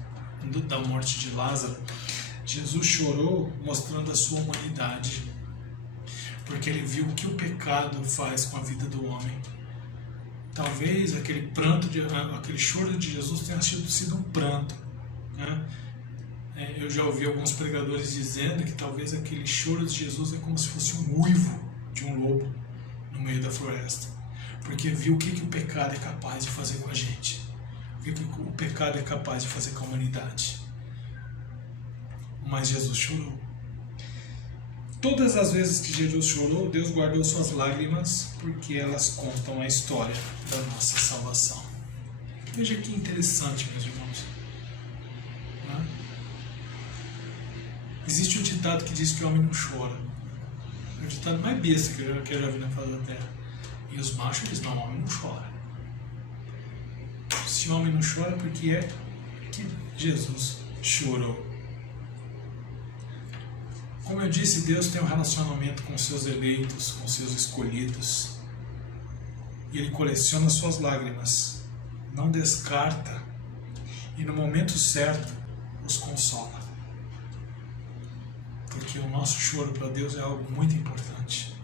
da morte de Lázaro, Jesus chorou mostrando a sua humanidade, porque ele viu o que o pecado faz com a vida do homem. Talvez aquele choro de Jesus tenha sido um pranto. Né? Eu já ouvi alguns pregadores dizendo que talvez aquele choro de Jesus é como se fosse um uivo de um lobo no meio da floresta, porque viu o que o pecado é capaz de fazer com a gente, o que o pecado é capaz de fazer com a humanidade. Mas Jesus chorou. Todas as vezes que Jesus chorou, Deus guardou suas lágrimas porque elas contam a história da nossa salvação. Veja que interessante, meus irmãos. Né? Existe um ditado que diz que o homem não chora. É o ditado mais besta que eu já vi na face da terra. E os machos dizem: não, o homem não chora. Se o homem não chora, porque é que Jesus chorou. Como eu disse, Deus tem um relacionamento com seus eleitos, com seus escolhidos. E Ele coleciona suas lágrimas, não descarta, e no momento certo os consola. Porque o nosso choro para Deus é algo muito importante.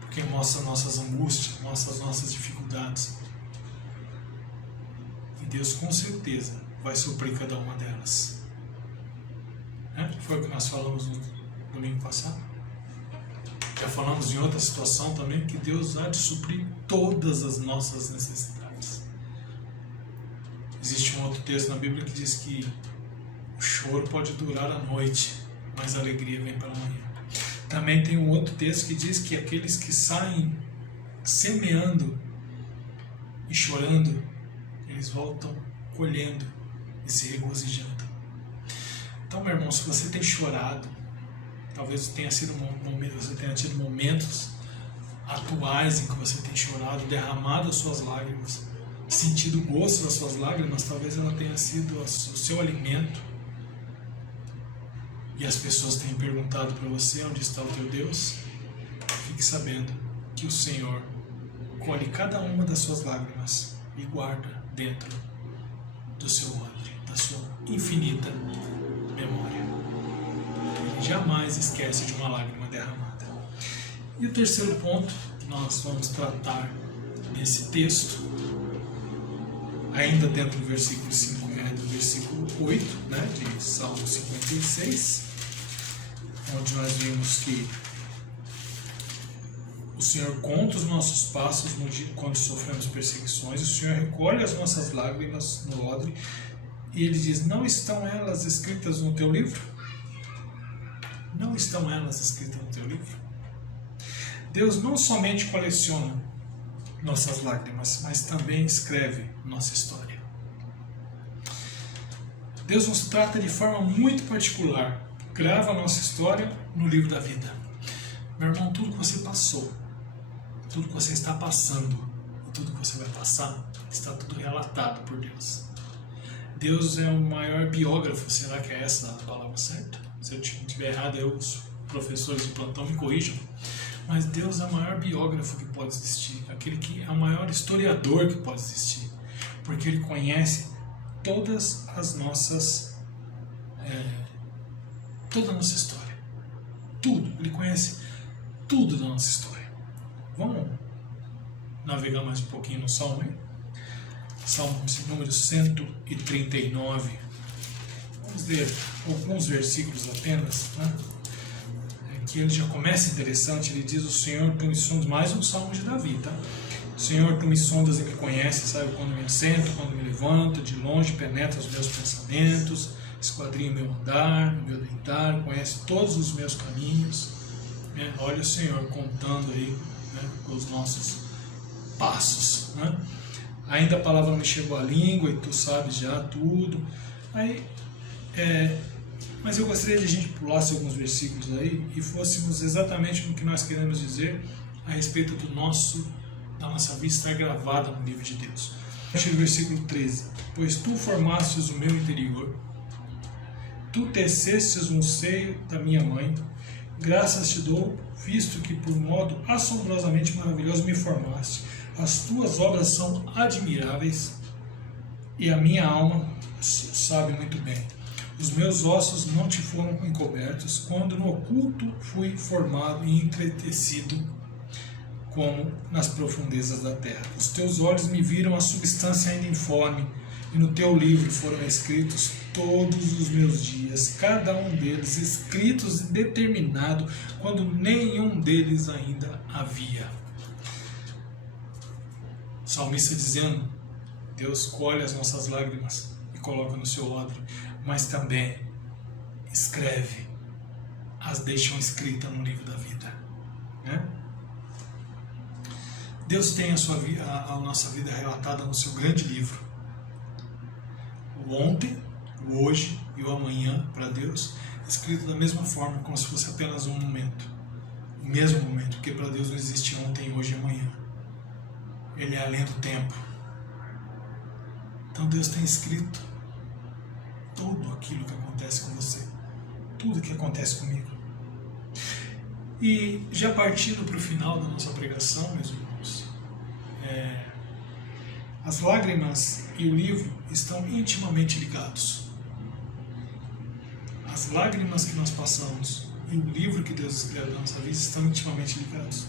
Porque mostra nossas angústias, mostra as nossas dificuldades. E Deus com certeza vai suprir cada uma delas. Foi o que nós falamos no domingo passado. Já falamos em outra situação também, que Deus há de suprir todas as nossas necessidades. Existe um outro texto na Bíblia que diz que o choro pode durar a noite, mas a alegria vem pela manhã. Também tem um outro texto que diz que aqueles que saem semeando e chorando, eles voltam colhendo e se regozijando. Então, meu irmão, se você tem chorado, talvez você tenha tido momentos atuais em que você tem chorado, derramado as suas lágrimas, sentido o gosto das suas lágrimas, talvez ela tenha sido o seu alimento. E as pessoas têm perguntado para você: onde está o teu Deus? Fique sabendo que o Senhor colhe cada uma das suas lágrimas e guarda dentro do seu odre, da sua infinita memória. Ele jamais esquece de uma lágrima derramada. E o terceiro ponto que nós vamos tratar nesse texto, ainda dentro do versículo 5, do versículo 8, né, de Salmo 56, onde nós vimos que o Senhor conta os nossos passos no dia quando sofremos perseguições, o Senhor recolhe as nossas lágrimas no odre. E ele diz: não estão elas escritas no teu livro? Não estão elas escritas no teu livro? Deus não somente coleciona nossas lágrimas, mas também escreve nossa história. Deus nos trata de forma muito particular, grava a nossa história no livro da vida. Meu irmão, tudo que você passou, tudo que você está passando e tudo que você vai passar, está tudo relatado por Deus. Deus é o maior biógrafo. Será que é essa a palavra certa? Se eu estiver errado, os professores de plantão me corrijam. Mas Deus é o maior biógrafo que pode existir, aquele que é o maior historiador que pode existir, porque Ele conhece todas as nossas, toda a nossa história, tudo. Ele conhece tudo da nossa história. Vamos navegar mais um pouquinho no Salmo, hein? Salmo número 139. Vamos ler alguns versículos apenas, né? Que ele já começa interessante. Ele diz: o Senhor, tu me sondas, mais um salmo de Davi, tá? Senhor, tu me sondas e me conheces, sabe quando me assento, quando me levanto, de longe penetra os meus pensamentos, esquadrinha o meu andar, o meu deitar, conhece todos os meus caminhos, né? Olha o Senhor contando aí, né, os nossos passos, né? Ainda a palavra não me chegou à língua e tu sabes já tudo. Aí, mas eu gostaria de a gente pulasse alguns versículos aí e fôssemos exatamente no que nós queremos dizer a respeito da nossa vida estar gravada no livro de Deus. O versículo 13: pois tu formastes o meu interior, tu tecestes no seio da minha mãe, graças te dou, visto que por modo assombrosamente maravilhoso me formaste. As tuas obras são admiráveis e a minha alma sabe muito bem. Os meus ossos não te foram encobertos, quando no oculto fui formado e entretecido como nas profundezas da terra. Os teus olhos me viram a substância ainda informe, e no teu livro foram escritos todos os meus dias, cada um deles escritos e determinado, quando nenhum deles ainda havia. O salmista dizendo: Deus colhe as nossas lágrimas e coloca no seu odre, mas também escreve, as deixam escritas no livro da vida, né? Deus tem a nossa vida relatada no seu grande livro. O ontem, o hoje e o amanhã para Deus, escrito da mesma forma, como se fosse apenas um momento, o mesmo momento, porque para Deus não existe ontem, hoje e amanhã. Ele é além do tempo. Então Deus tem escrito tudo aquilo que acontece com você, tudo que acontece comigo. E já partindo para o final da nossa pregação, meus irmãos, as lágrimas e o livro estão intimamente ligados. As lágrimas que nós passamos e o livro que Deus escreve na nossa vida estão intimamente ligados.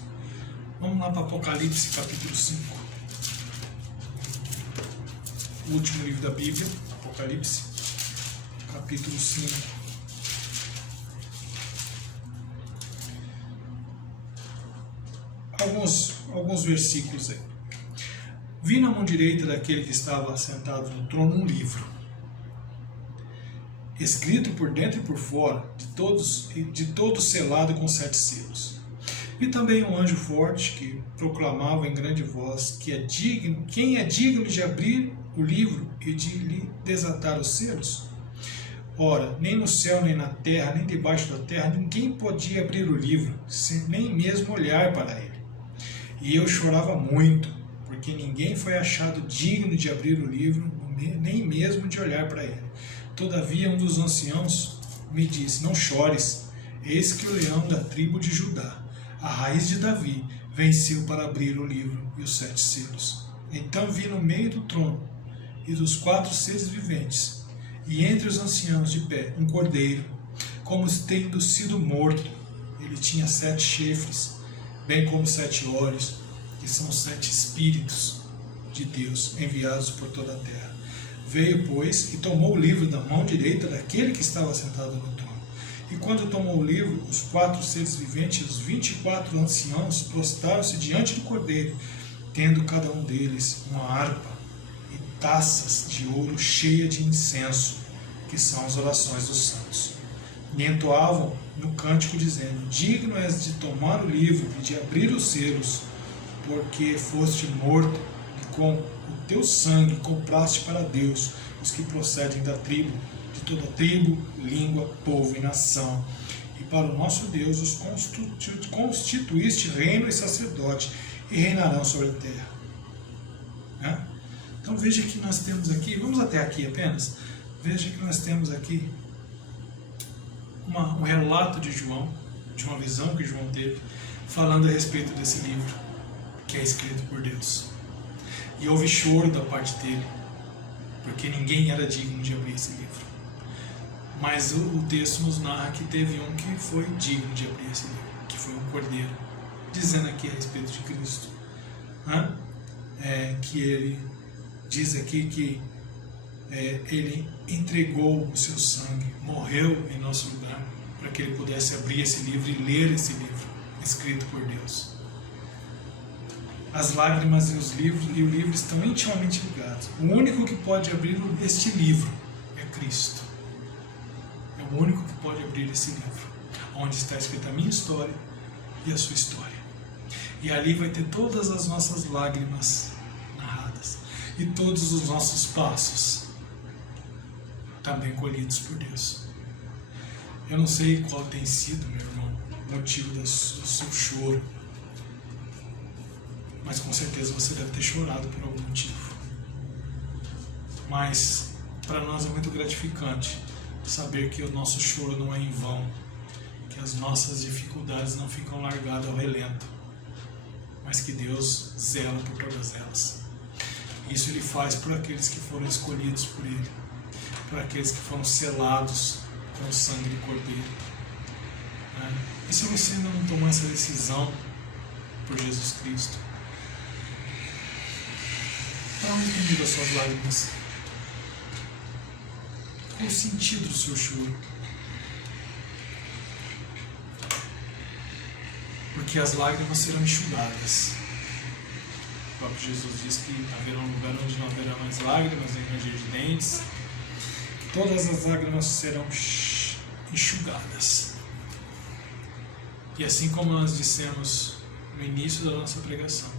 Vamos lá para Apocalipse capítulo 5. O último livro da Bíblia, Apocalipse, capítulo 5. Alguns versículos aí. Vi na mão direita daquele que estava sentado no trono um livro, escrito por dentro e por fora, de todo selado com 7 selos. Vi também um anjo forte que proclamava em grande voz quem é digno de abrir o livro e de lhe desatar os selos. Ora, nem no céu, nem na terra, nem debaixo da terra, ninguém podia abrir o livro, nem mesmo olhar para ele. E eu chorava muito, porque ninguém foi achado digno de abrir o livro, nem mesmo de olhar para ele. Todavia um dos anciãos me disse: não chores, eis que o leão da tribo de Judá, a raiz de Davi, venceu para abrir o livro e os 7 selos. Então vi no meio do trono e dos 4 seres viventes, e entre os anciãos de pé, um cordeiro, como tendo sido morto. Ele tinha 7 chifres, bem como 7 olhos, que são 7 espíritos de Deus enviados por toda a terra. Veio, pois, e tomou o livro da mão direita daquele que estava sentado no trono. E quando tomou o livro, os 4 seres viventes e os 24 anciãos prostraram-se diante do cordeiro, tendo cada um deles uma harpa e taças de ouro cheias de incenso, que são as orações dos santos. e entoavam no cântico dizendo: digno és de tomar o livro e de abrir os selos, porque foste morto e com o teu sangue compraste para Deus os que procedem da tribo, de toda tribo, língua, povo e nação. E para o nosso Deus os constituíste reino e sacerdote, e reinarão sobre a terra. Né? Então veja que nós temos aqui, vamos até aqui apenas, veja que nós temos aqui um relato de João, de uma visão que João teve, falando a respeito desse livro, que é escrito por Deus. E houve choro da parte dele, porque ninguém era digno de abrir esse livro. Mas o texto nos narra que teve um que foi digno de abrir esse livro, que foi um cordeiro, dizendo aqui a respeito de Cristo. Né? Que ele diz aqui que ele entregou o seu sangue, morreu em nosso lugar, para que ele pudesse abrir esse livro e ler esse livro, escrito por Deus. As lágrimas e o livro estão intimamente ligados. O único que pode abrir este livro é Cristo. É o único que pode abrir esse livro, onde está escrita a minha história e a sua história. E ali vai ter todas as nossas lágrimas narradas e todos os nossos passos também colhidos por Deus. Eu não sei qual tem sido, meu irmão, o motivo do seu choro, mas com certeza você deve ter chorado por algum motivo. Mas para nós é muito gratificante saber que o nosso choro não é em vão, que as nossas dificuldades não ficam largadas ao relento, mas que Deus zela por todas elas. Isso Ele faz por aqueles que foram escolhidos por Ele, por aqueles que foram selados com o sangue do Cordeiro. E se você ainda não tomou essa decisão por Jesus Cristo, para onde tem ido as suas lágrimas? Qual o sentido do seu choro? Porque as lágrimas serão enxugadas. O próprio Jesus diz que haverá um lugar onde não haverá mais lágrimas, nem ranger de dentes. Todas as lágrimas serão enxugadas. E assim como nós dissemos no início da nossa pregação,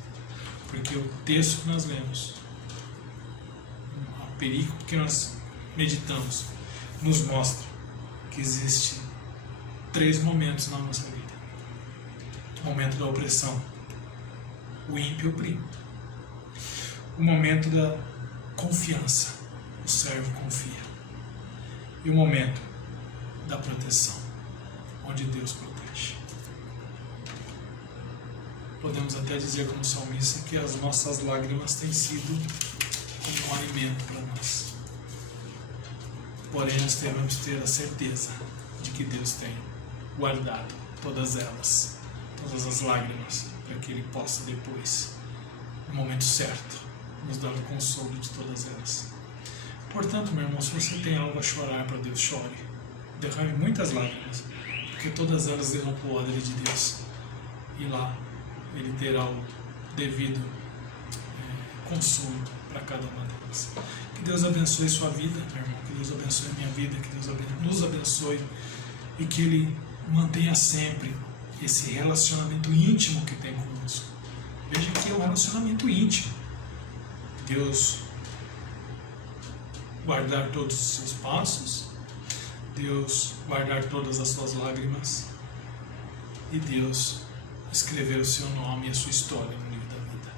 porque o texto que nós lemos, a perícope que nós meditamos, nos mostra que existem 3 momentos na nossa vida. O momento da opressão, o ímpio oprime. O momento da confiança, o servo confia. E o momento da proteção, onde Deus protege. Podemos até dizer como salmista que as nossas lágrimas têm sido como um alimento para nós. Porém, nós devemos ter a certeza de que Deus tem guardado todas elas, todas as lágrimas, para que Ele possa depois, no momento certo, nos dar o consolo de todas elas. Portanto, meu irmão, se você tem algo a chorar para Deus, chore. Derrame muitas lágrimas, porque todas elas derramam o odre de Deus. E lá Ele terá o devido consolo para cada uma delas. Que Deus abençoe sua vida, meu irmão. Que Deus abençoe a minha vida. Que Deus nos abençoe. E que Ele mantenha sempre esse relacionamento íntimo que tem conosco. Veja que é um relacionamento íntimo. Deus guardar todos os seus passos, Deus guardar todas as suas lágrimas e Deus escrever o seu nome e a sua história no livro da vida.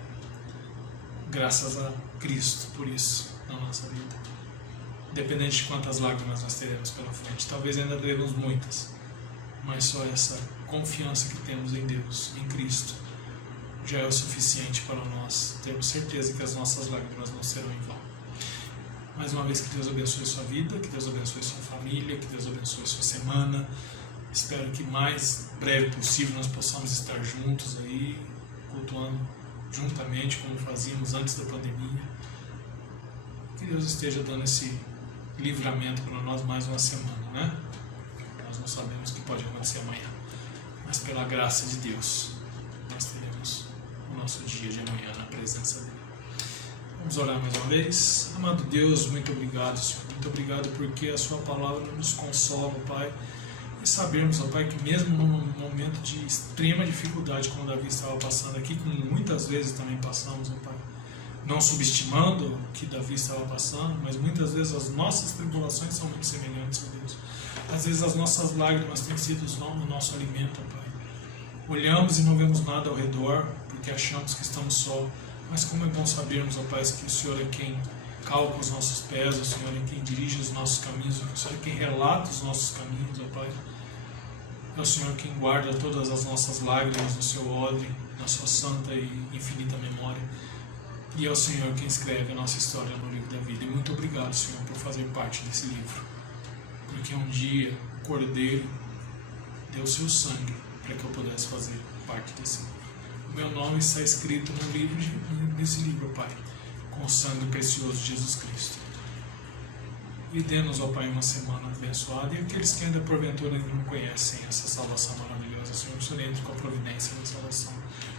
Graças a Cristo por isso na nossa vida. Independente de quantas lágrimas nós teremos pela frente, talvez ainda teremos muitas, mas só essa confiança que temos em Deus, em Cristo, já é o suficiente para nós termos certeza que as nossas lágrimas não serão em vão. Mais uma vez, que Deus abençoe sua vida, que Deus abençoe sua família, que Deus abençoe sua semana. Espero que mais breve possível nós possamos estar juntos aí, cultuando juntamente como fazíamos antes da pandemia. Que Deus esteja dando esse livramento para nós mais uma semana, né? Nós não sabemos o que pode acontecer amanhã, mas pela graça de Deus nós teremos o nosso dia de amanhã na presença dEle. Vamos orar mais uma vez. Amado Deus, muito obrigado, Senhor. Muito obrigado porque a Sua palavra nos consola, Pai, E sabermos, ó Pai, que mesmo num momento de extrema dificuldade, como Davi estava passando aqui, como muitas vezes também passamos, ó Pai, não subestimando o que Davi estava passando, mas muitas vezes as nossas tribulações são muito semelhantes a Deus. Às vezes as nossas lágrimas têm sido o nosso alimento, ó Pai. Olhamos e não vemos nada ao redor, porque achamos que estamos só. Mas como é bom sabermos, ó Pai, que o Senhor é quem calca os nossos pés, o Senhor é quem dirige os nossos caminhos, o Senhor é quem relata os nossos caminhos, ó Pai. É o Senhor quem guarda todas as nossas lágrimas no seu odre, na sua santa e infinita memória. E é o Senhor quem escreve a nossa história no livro da vida. E muito obrigado, Senhor, por fazer parte desse livro. Porque um dia o Cordeiro deu seu sangue para que eu pudesse fazer parte desse livro. O meu nome está escrito nesse livro, Pai, com o sangue precioso de Jesus Cristo. E dê-nos, ó Pai, uma semana abençoada. E aqueles que ainda porventura não conhecem essa salvação maravilhosa, Senhor, o Senhor entre com a providência da salvação,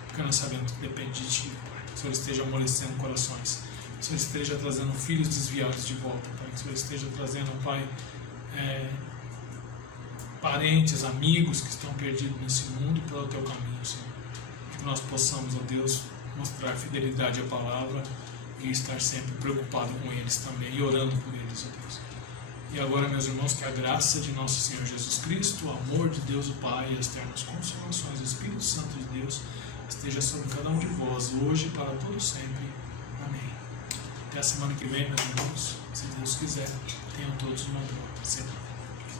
porque nós sabemos que depende de Ti, Pai. Que o Senhor esteja amolecendo corações, que o Senhor esteja trazendo filhos desviados de volta, Pai. Que o Senhor esteja trazendo, Pai, parentes, amigos que estão perdidos nesse mundo pelo Teu caminho, Senhor. Que nós possamos, ó Deus, mostrar fidelidade à palavra e estar sempre preocupado com eles também e orando por eles, ó Deus. E agora, meus irmãos, que a graça de nosso Senhor Jesus Cristo, o amor de Deus o Pai e as ternas consolações do Espírito Santo de Deus esteja sobre cada um de vós, hoje e para todo sempre. Amém. Até a semana que vem, meus irmãos, se Deus quiser, tenham todos uma boa semana.